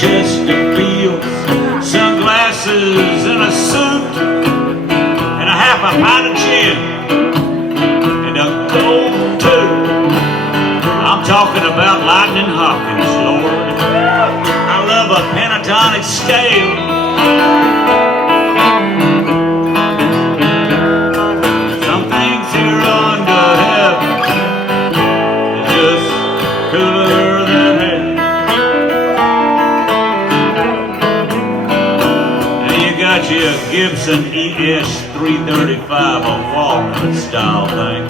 Chesterfields, sunglasses and a suit, and a half a pint of gin, and a gold tooth. I'm talking about Lightning Hopkins, Lord. I love a pentatonic scale. Some things here under heaven is just cooler than hell. And you got your Gibson ES 335, a walnut style thing.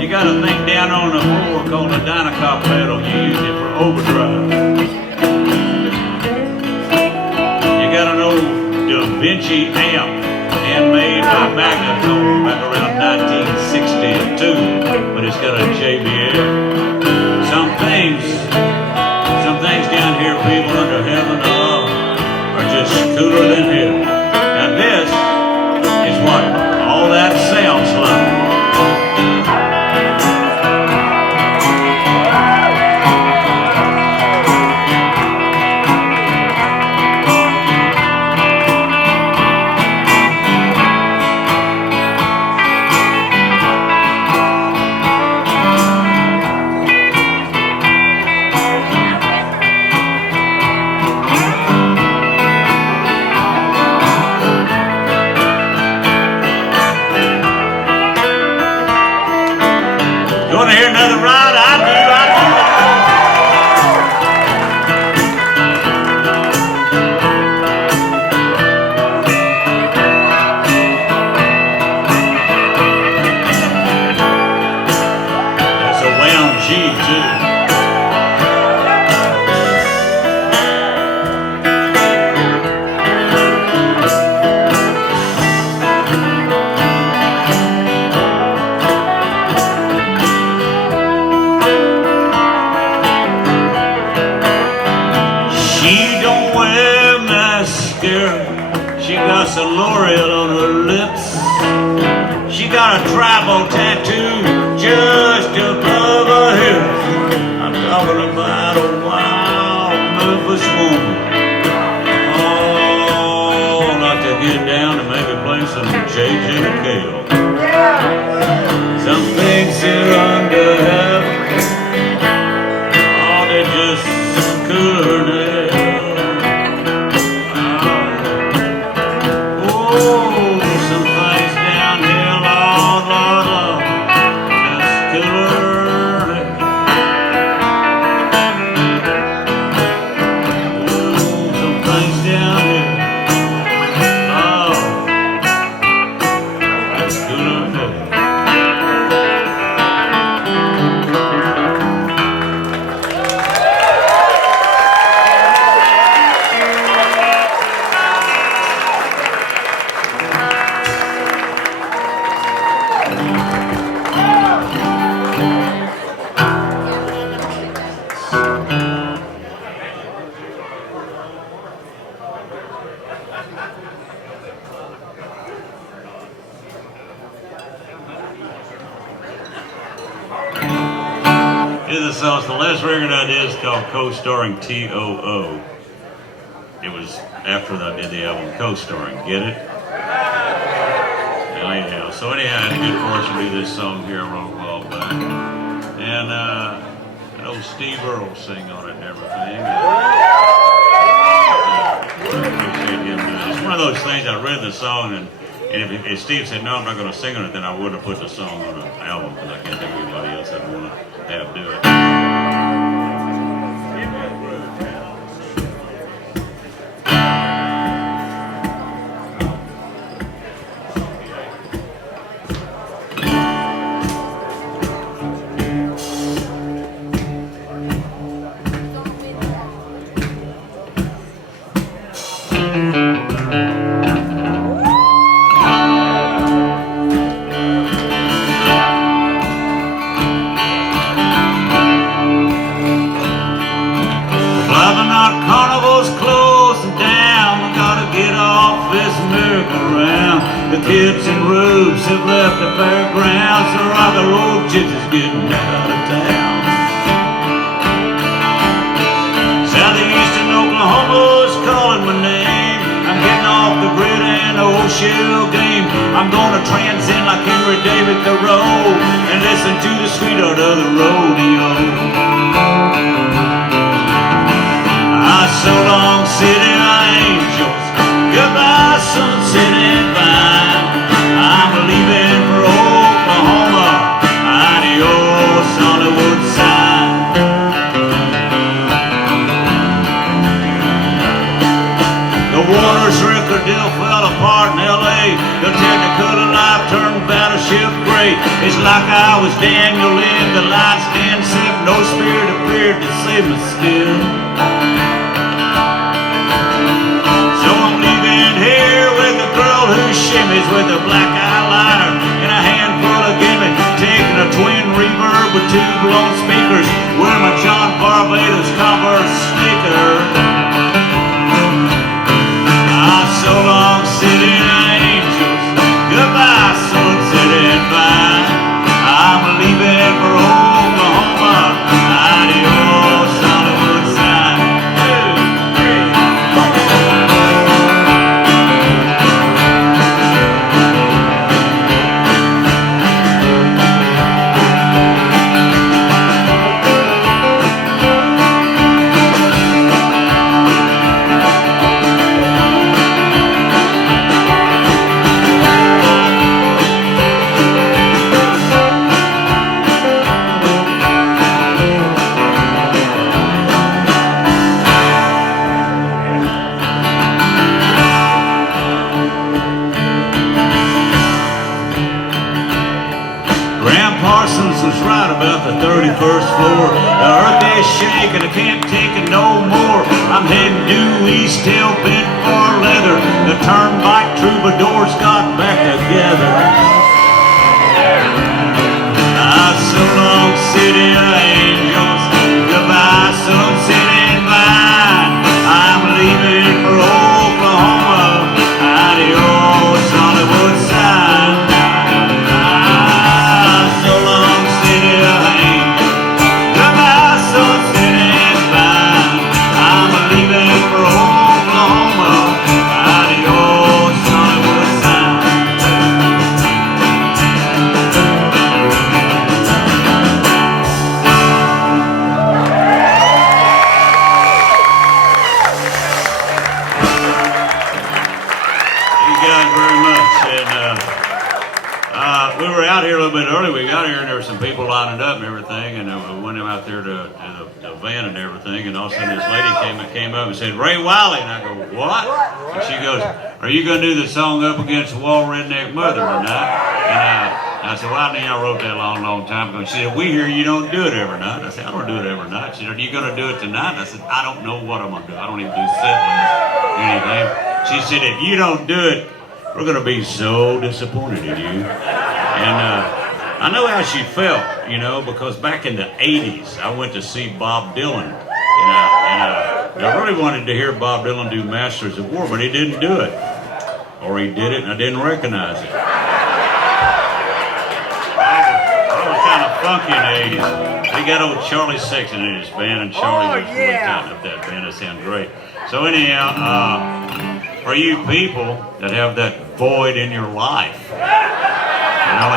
You got a thing down on the floor called a Dynacop pedal. You use it for overdrive. You got an old Da Vinci amp, handmade by Magnatone back around 1962, but it's got a JBL. Some things down here, people under heaven are just cooler than hell. Now this is what all that sounds like. You want to hear another ride? I do. That's a wound G, too. She got some L'Oreal on her lips. She got a tribal tattoo just above her hips. I'm talking about a wild Memphis woman. Oh, not to get down and maybe play some J.J. McHale. Some things here under heaven, oh, they're just cooler than hell. So the last record I did is called Co-Starring T.O.O. It was after I did the album Co-Starring. Get it? Anyhow, so anyhow, I had a good fortune to do this song here I wrote a while back. And old Steve Earle sing on it and everything. It's one of those things, I read the song and if Steve said, no, I'm not going to sing on it, then I would have put the song on an album because I can't think of anybody else that would want to have do it. The kids and roofs have left the fairgrounds. The rock and roll chicks is getting out of town. Southeastern Oklahoma shell game. I'm gonna transcend like Henry David Thoreau and listen to the sweetheart of the rodeo. So long, city angels, goodbye, sunset and vine. I'm leaving for Oklahoma, adios, Hollywood sign. The waters record deal fell apart in L.A. The Technicolor life turned battleship gray. It's like I was Daniel in the lights dancing. No spirit appeared to save me still. Who shimmies with a black eyeliner and a handful of gimmick, taking a twin reverb with two blown speakers, wearing my John Barbados Converse sneaker. So long, city angels, goodbye, sunset and vine. I'm leaving for Oklahoma, adios, Hollywood sign. 2, 3, 4. About the 31st floor, the earth is shaking, I can't take it no more. I'm heading due east, Hellbent For Leather. The turnpike troubadours got back together. So long, city angels, goodbye, sunset and vine. I'm leaving for Oklahoma, adios, Hollywood sign. We were out here a little bit early. We got here and there were some people lining up and everything, and we went out there to the van and everything, and all of a sudden this lady came up and said, "Ray Wylie," and I go, "What?" And she goes, "Are you going to do the song Up Against the Wall, Redneck Mother tonight?" And I said, "Well, I wrote that long time ago." She said, "We hear you don't do it every night." I said, "I don't do it every night." She said, "Are you going to do it tonight?" And I said, "I don't know what I'm going to do. I don't even do set lists or anything." She said, "If you don't do it, we're going to be so disappointed in you." And I know how she felt, you know, because back in the 80s, I went to see Bob Dylan. And I really wanted to hear Bob Dylan do Masters of War, but he didn't do it. Or he did it and I didn't recognize it. I was kind of funky in the 80s. They got old Charlie Sexton in his band, and Charlie was really tighten up that band. It sounded great. So anyhow, for you people that have that void in your life, you know,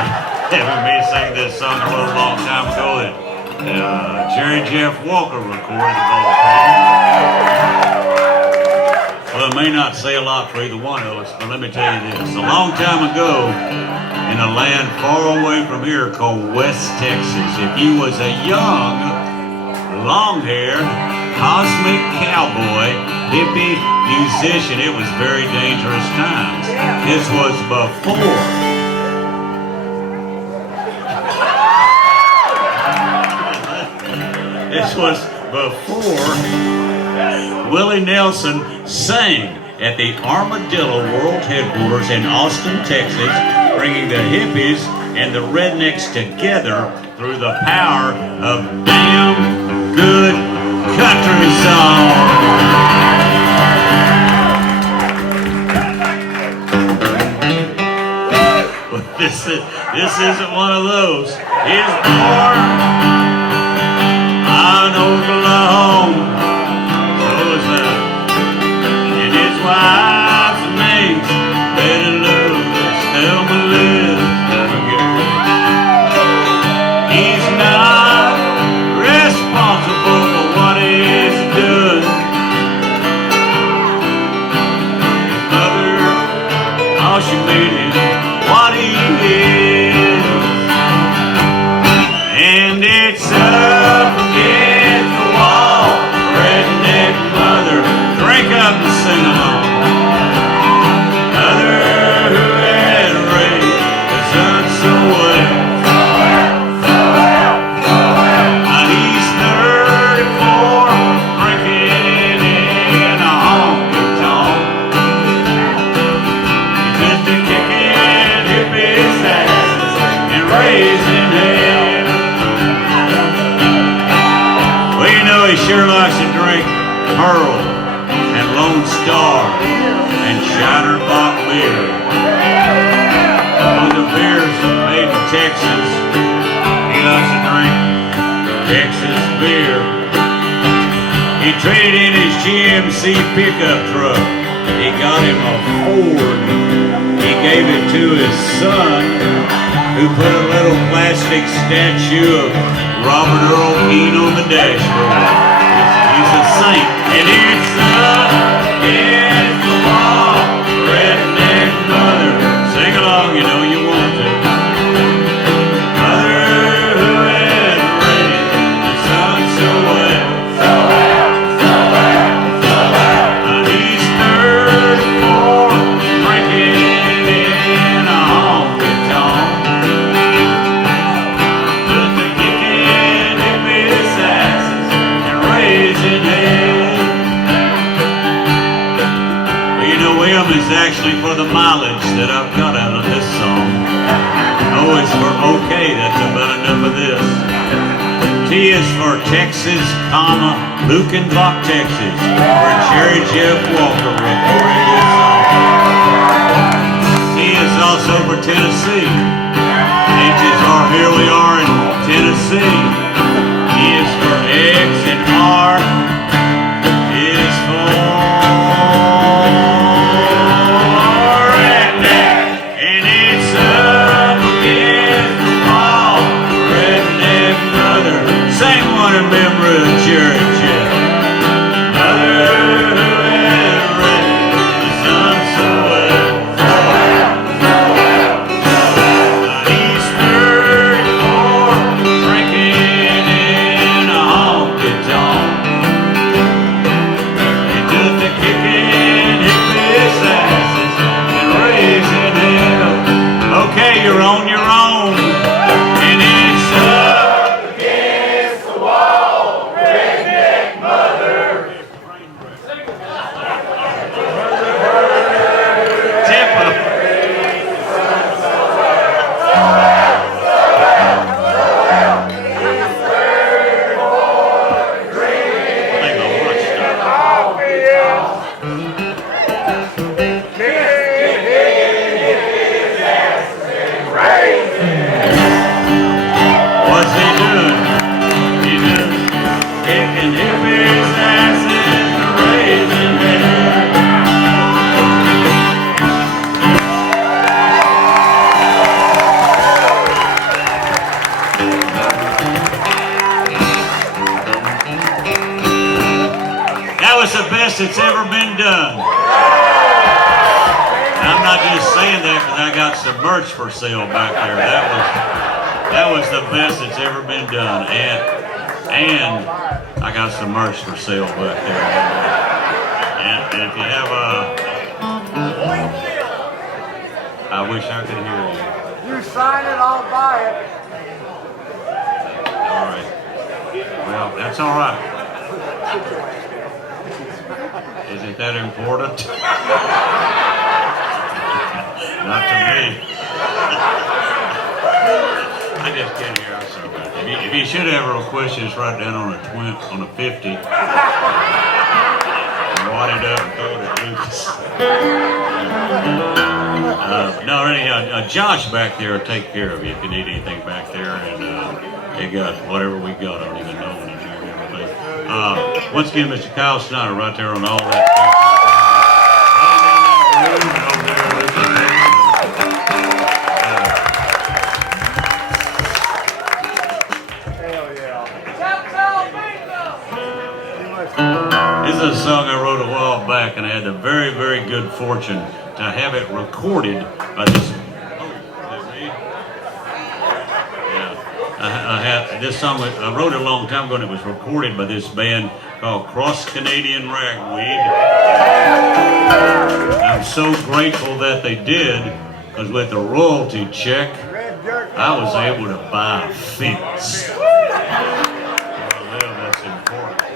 having me sing this song a little long time ago that Jerry Jeff Walker recorded of all time. Well, it may not say a lot for either one of us, but let me tell you this. A long time ago, in a land far away from here called West Texas, if you was a young, long-haired, cosmic cowboy, hippie musician, it was very dangerous times. This was before Willie Nelson sang at the Armadillo World Headquarters in Austin, Texas, bringing the hippies and the rednecks together through the power of damn good country songs. But this isn't one of those. He's born in Oklahoma, so is that. And his wife's name's Betty Lou. sure likes to drink Pearl and Lone Star and Shiner Bock beer. Those are beers made in Texas. He likes to drink Texas beer. He traded in his GMC pickup truck. He got him a Ford. He gave it to his son, who put a little plastic statue of Robert Earl Keen on the dashboard. He's a saint. And it's the law, Redneck Mother. Sing along, you know you want to. Mother who had raised the son so well. So well, so well, so well. He's 34, drinking in a honky-tonk. With the kicking hippie assassins and raising hell. Is actually for the mileage that I've got out of this song. O is for okay, that's about enough of this. T is for Texas, comma, Lukenbach, Texas, where Jerry Jeff Walker recorded this song. T is also for Tennessee. H is for here we are in Tennessee. E is for X and R is for remember a church, Mother who had raised the son so well, so well, so well, so well. He's 34, drinking in a honky-tonk. He took the kicking hippie assassins and raising hell. Okay, you're on your own, and it's against the wall, Redneck Mother. Tempo. What's he doing? He just kicking hippies' asses and raising hell. That was the best that's ever been done. I'm not just saying that because I got some merch for sale back there. That was the best that's ever been done, and I got some merch for sale back there. And if you have I wish I could hear you. You sign it, I'll buy it. All right. Well, that's all right. Isn't that important? Not to me. I just can't hear. I'm sorry about it. If you should have real questions, write down on a 50. Wad it up and throw it at Lucas. No, anyhow, Josh back there will take care of you if you need anything back there, and they got whatever we got. I don't even know when you hear everything. Once again, Mr. Kyle Snyder right there on all that stuff. This is a song I wrote a while back, and I had the very, very good fortune to have it recorded by this. I had this song. I wrote it a long time ago, and it was recorded by this band called Cross Canadian Ragweed. I'm so grateful that they did, because with the royalty check, I was able to buy a fence. Well, that's important.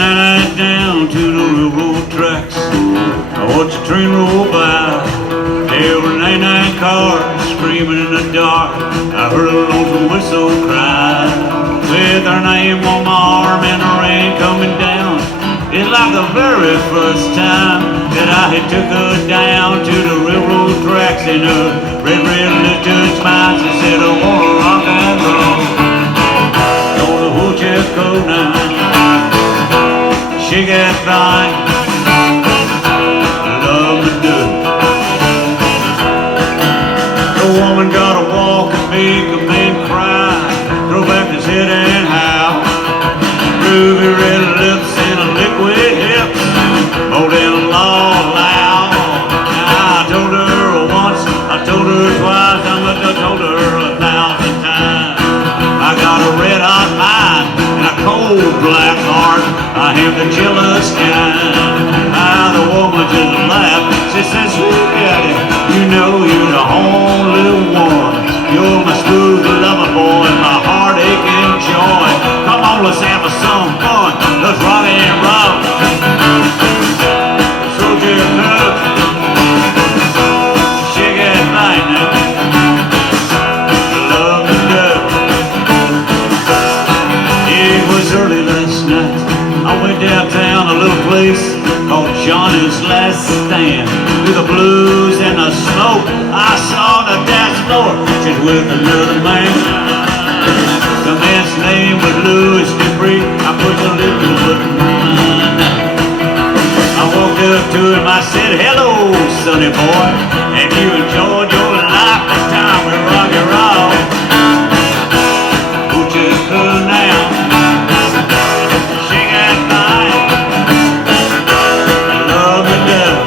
night down to the railroad tracks, I watched the train roll by. There were 99 cars screaming in the dark. I heard a lonesome whistle cry. With her name on my arm and the rain coming down, it's like the very first time that I had took her down to the railroad tracks. And her red little smile, she said, I wanna rock and roll. Gonna hold your coat now, shake that thing, love me do. The woman got a walk and make a man cry, throw back his head and howl. Ruby red lips and a liquid hips, more than a law loud. I told her once, I told her twice, I told her 1,000 times. I got a red hot mind and a cold black heart. I am the jealous kind. The woman just laughed. She said, sweet daddy, you know you're the only one. You're my smooth lover boy, my heartache and joy. Come on, let's have some fun. Let's rock and roll. So just look, shake that thing now. Love me love. It was early last night. I went downtown, a little place called Johnny's Last Stand. Through the blues and the smoke, I saw the dance floor just with another man. The man's name was Louis Dupree. I put the little button on. I walked up to him, I said, hello, sonny boy. Have you enjoyed your life this time we rock and roll? Won't you come now? Shake that thing. Love me love.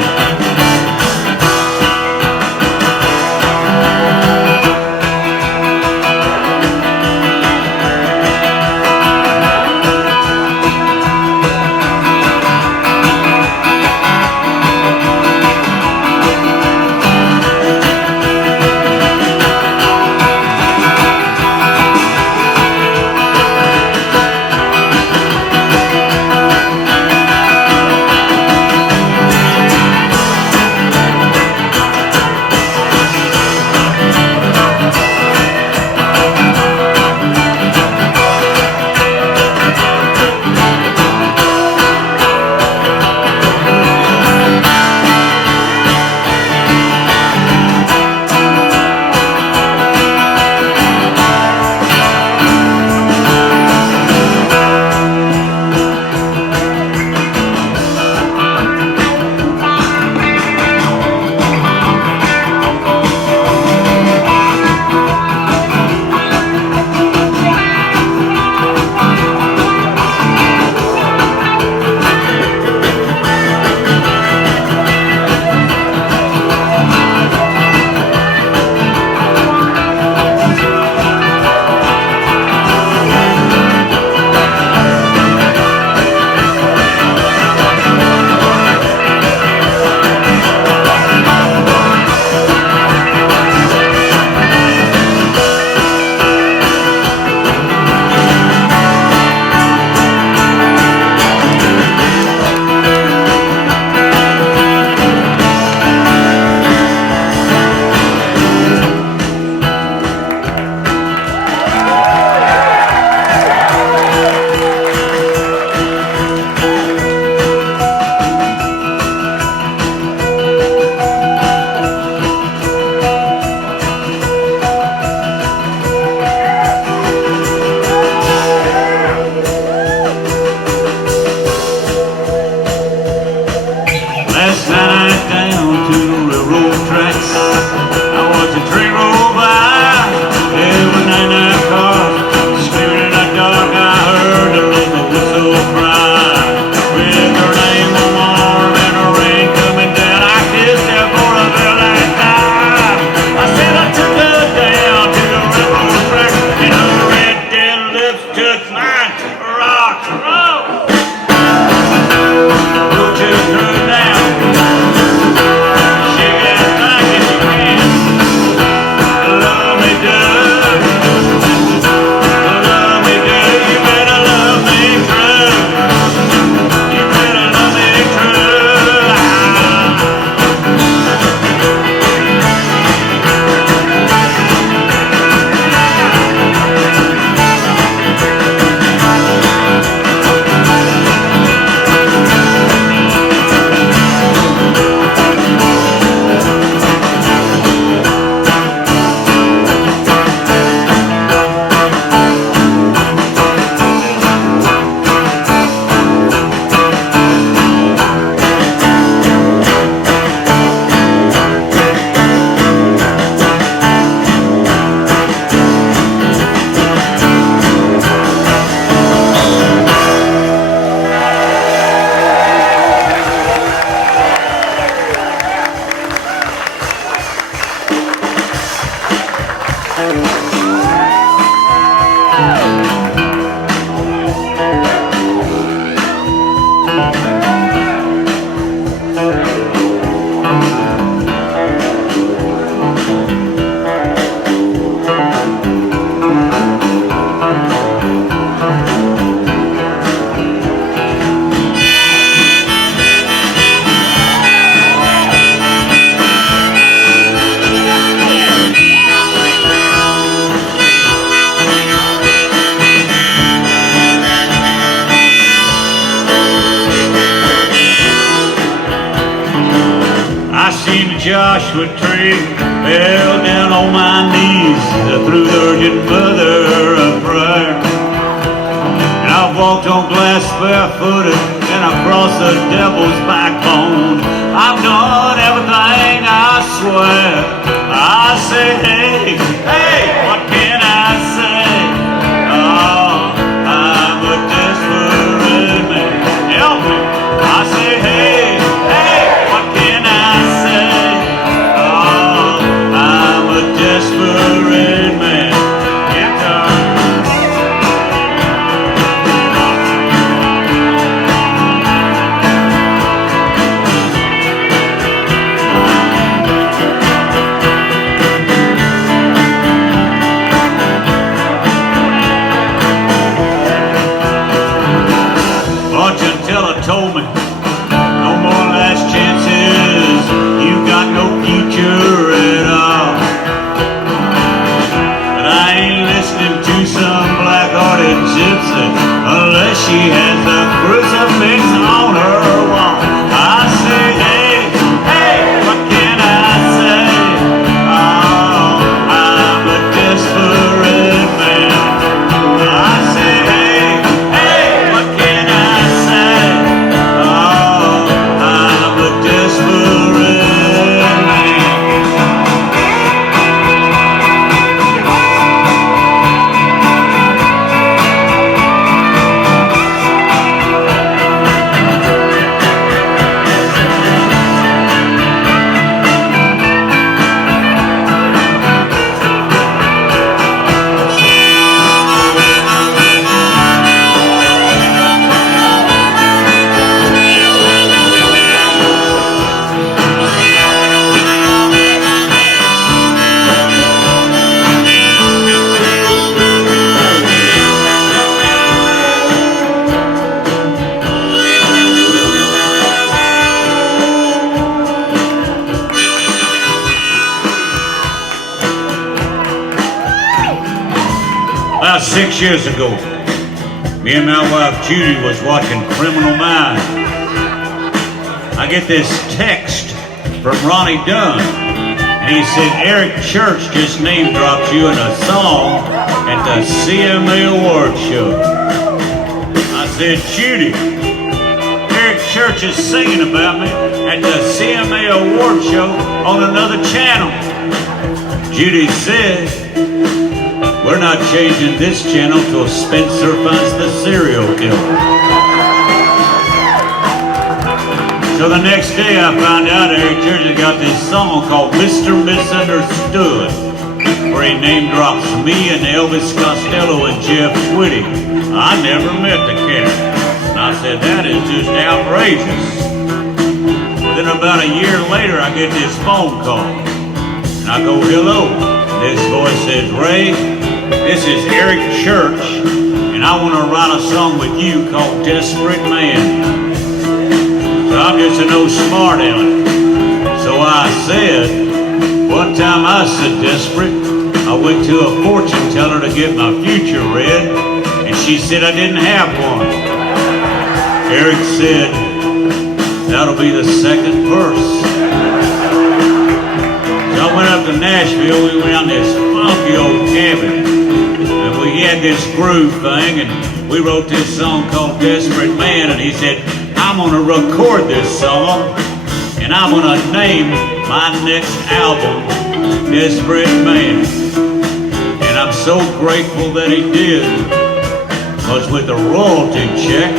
Joshua tree fell down on my knees through the urgent mother of prayer. And I've walked on glass barefooted and across the devil's backbone. I've done everything, I swear. I say, hey, hey, what can I say? Oh, I'm a desperate man. Help me. I say, hey, hey, what can I say? Desperate man. Fortune teller told me, no more last chances. You got no future at all. To some black-hearted gypsy, unless she has a crucifix on her wall. I say, hey, hey, what can I say? Oh, I'm a desperate man. I say, hey, hey, what can I say? Oh, I'm a desperate man. About 6 years ago, me and my wife Judy was watching Criminal Minds. I get this text from Ronnie Dunn, and he said, Eric Church just name dropped you in a song at the CMA Award show. I said, Judy, Eric Church is singing about me at the CMA Award show on another channel. Judy said, we're not changing this channel till Spencer finds the serial killer. So the next day I found out Eric Church had got this song called Mr. Misunderstood, where he name drops me and Elvis Costello and Jeff Twitty. I never met the cat. And I said, that is just outrageous. Then about a year later I get this phone call. And I go, hello. This voice says, Ray, this is Eric Church, and I want to write a song with you called Desperate Man. So I'm just an old smart aleck. So I said, one time I was so desperate, I went to a fortune teller to get my future read, and she said I didn't have one. Eric said, that'll be the second verse. So I went up to Nashville, we went on this funky old cabin, and we had this groove thing, and we wrote this song called Desperate Man, and he said, I'm gonna record this song, and I'm gonna name my next album Desperate Man. And I'm so grateful that he did, because with the royalty check,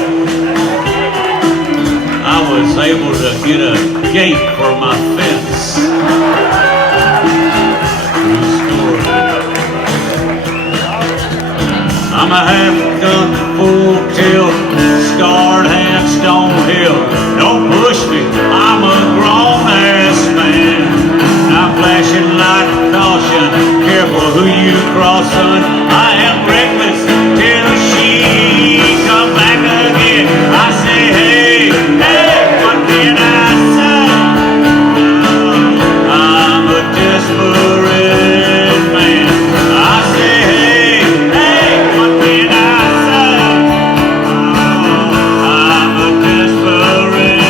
I was able to get a gate for my fence. I'm a half-cut full tilt, scarred half stone hill. Don't push me, I'm a grown-ass man. Now flashing light caution, careful who you cross, son. I am reckless till she come back again. I say, hey, hey, what can I say? I'm a desperate man. I say, hey, hey, what can I say? I'm a desperate man.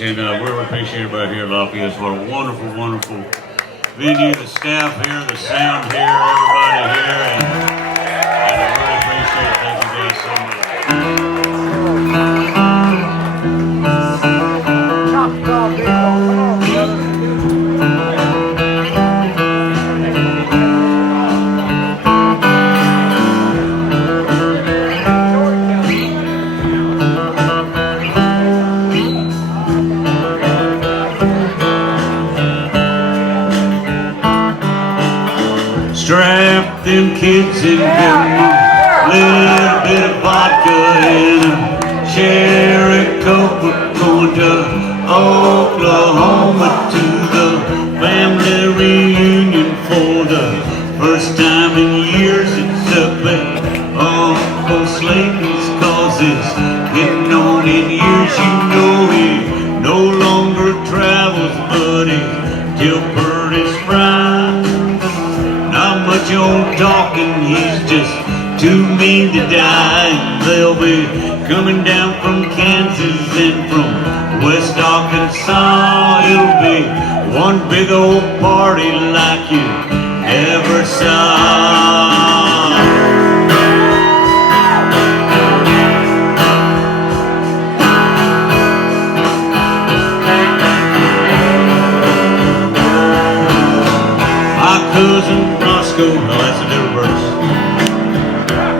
Yeah, and we're appreciated right here at LaFayettes. What a wonderful, wonderful venue. The staff here, the sound here, everybody here, and I really appreciate it. Thank you guys so much. Choctaw Bingo, come on, brother. Strap them kids in, give them a little bit of vodka and a cherry coke. We're going to Oklahoma to the family reunion for the first time in years. It's up at Uncle Slayton's, cause it's getting on in years. You know he no longer travels, buddy, till Purdy's fried. Not much on talking, he's just too mean to die. And they'll be coming down from Kansas and from West Arkansas. It'll be one big old party like you never saw. My cousin Roscoe, no, that's a different verse.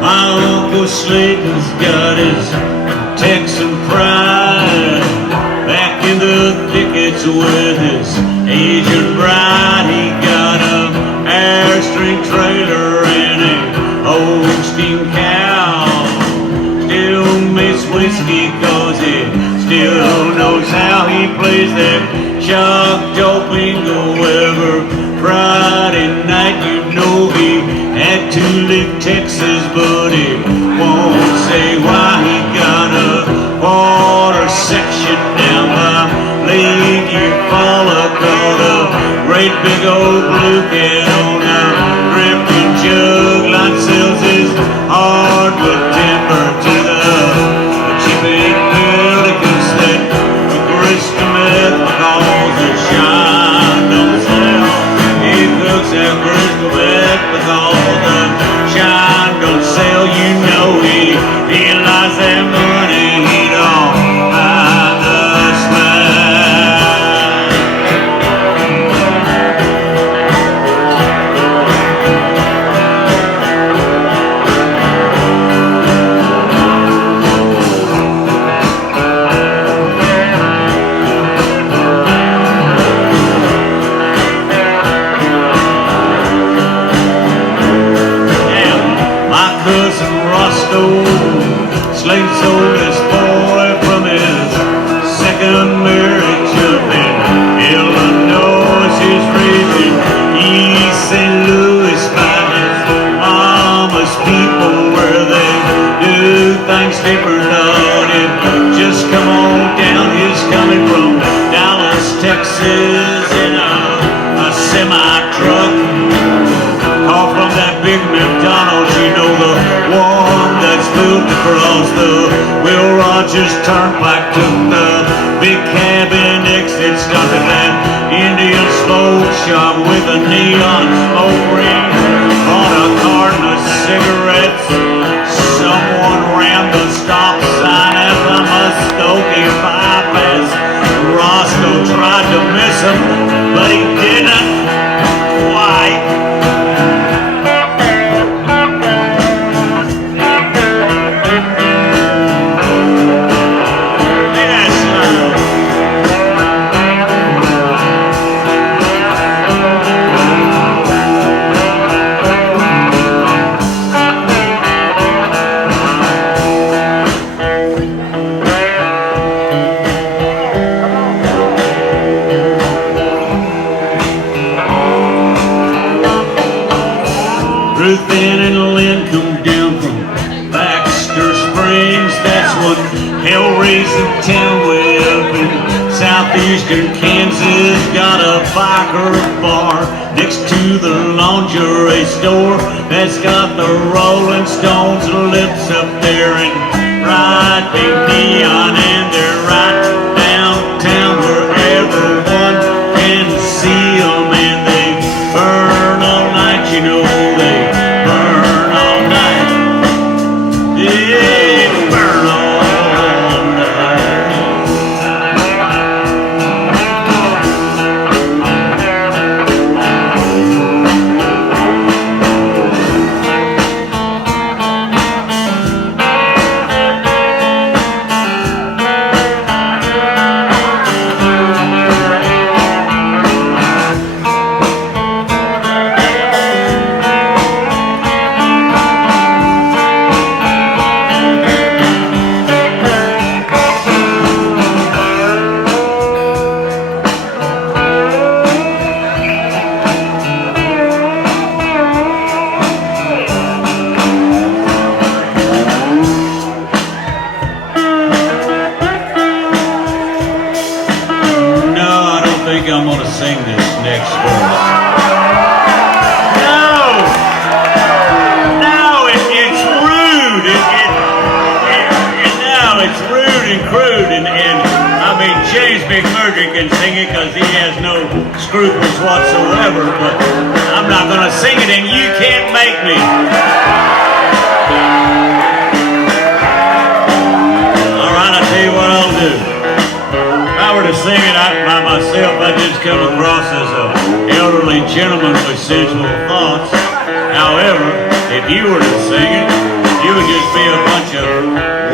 My Uncle Slayton's got his Texan pride. Back in the thickets with his Asian bride. He got a Airstream trailer and a old steam cow. Still makes whiskey cause he still knows how. He plays that Choctaw Bingo every Friday night. You know he had to leave Texas, but he won't say why. He got a water section down by Lake Eufaula called a great big old blue cat on a dripping jug line. Sells his hardwood timber to the cheap and pelicans that the grist meth because the shine don't sell. He cooks that grist meth because the shine don't sell. You know he lies that money he'd all buy the smack. oldest boy from his second marriage up in Illinois. He's raised in East St. Louis by his mama's people, where they do things different on it. Just come on down. He's coming from Dallas, Texas in a semi-truck. Call from that big McDonald's, you know, the one that's built across the Will Rogers Turnpike. Took the big cabin exit, started that Indian smoke shop with a neon smoke ring. Bought a carton of cigarettes. Someone ran the stop sign at the Muskogee bypass. Roscoe tried to miss him, but he didn't quite. Ruth Ann and Lynn come down from Baxter Springs. That's one hell-raising town way up in southeastern Kansas. Got a biker bar next to the lingerie store that's got the Rolling Stones lips up there in bright big neon, and they're right downtown where everyone can see them, and they burn all night, you know. I'm gonna sing this next verse. No, it's rude. It's rude and crude, and I mean James McMurtry can sing it because he has no scruples whatsoever. But I'm not gonna sing it, and you can't make me. All right, I'll tell you what I'll do. If I were to sing it by myself, I'd just come across as an elderly gentleman with sensual thoughts. However, if you were to sing it, you would just be a bunch of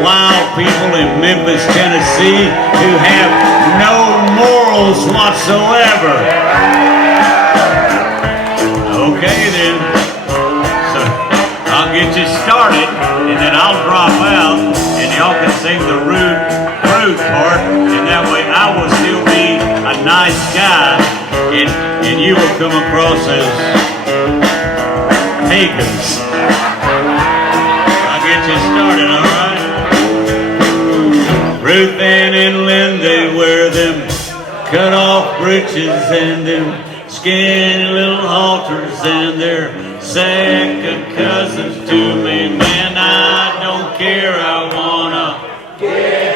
wild people in Memphis, Tennessee who have no morals whatsoever. Okay then, so I'll get you started, and then I'll drop out, and y'all can sing the rude part, and that way I will still be a nice guy, and you will come across as pagans. I'll get you started, alright? Ruth Ann and Lynn, they wear them cut off breeches and them skinny little halters, and they're second cousins to me. Man, I don't care, I wanna get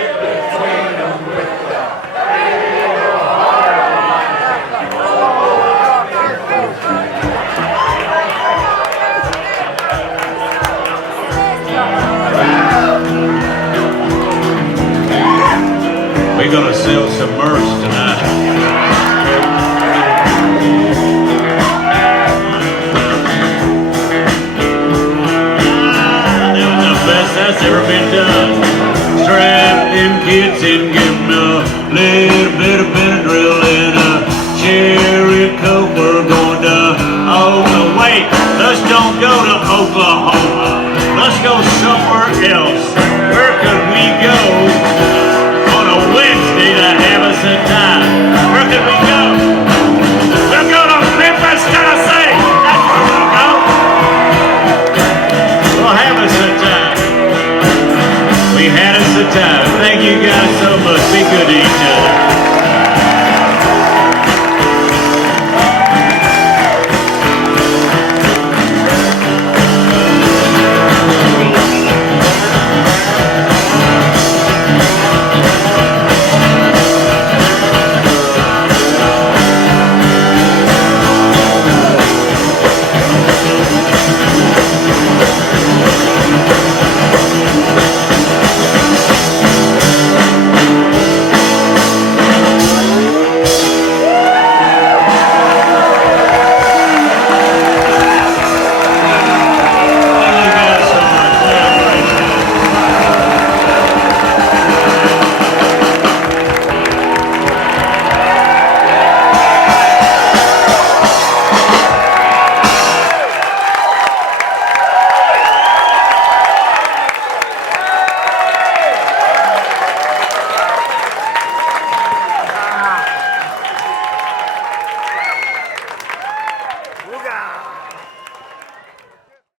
we're gonna sell some merch tonight. That was the best that's ever been done. Strap them kids and give them a little bit of Benadryl and a cherry coke. We're going to wait, let's don't go to Oklahoma. Let's go somewhere else. Where could we go? time. Thank you guys so much. Be good to each other.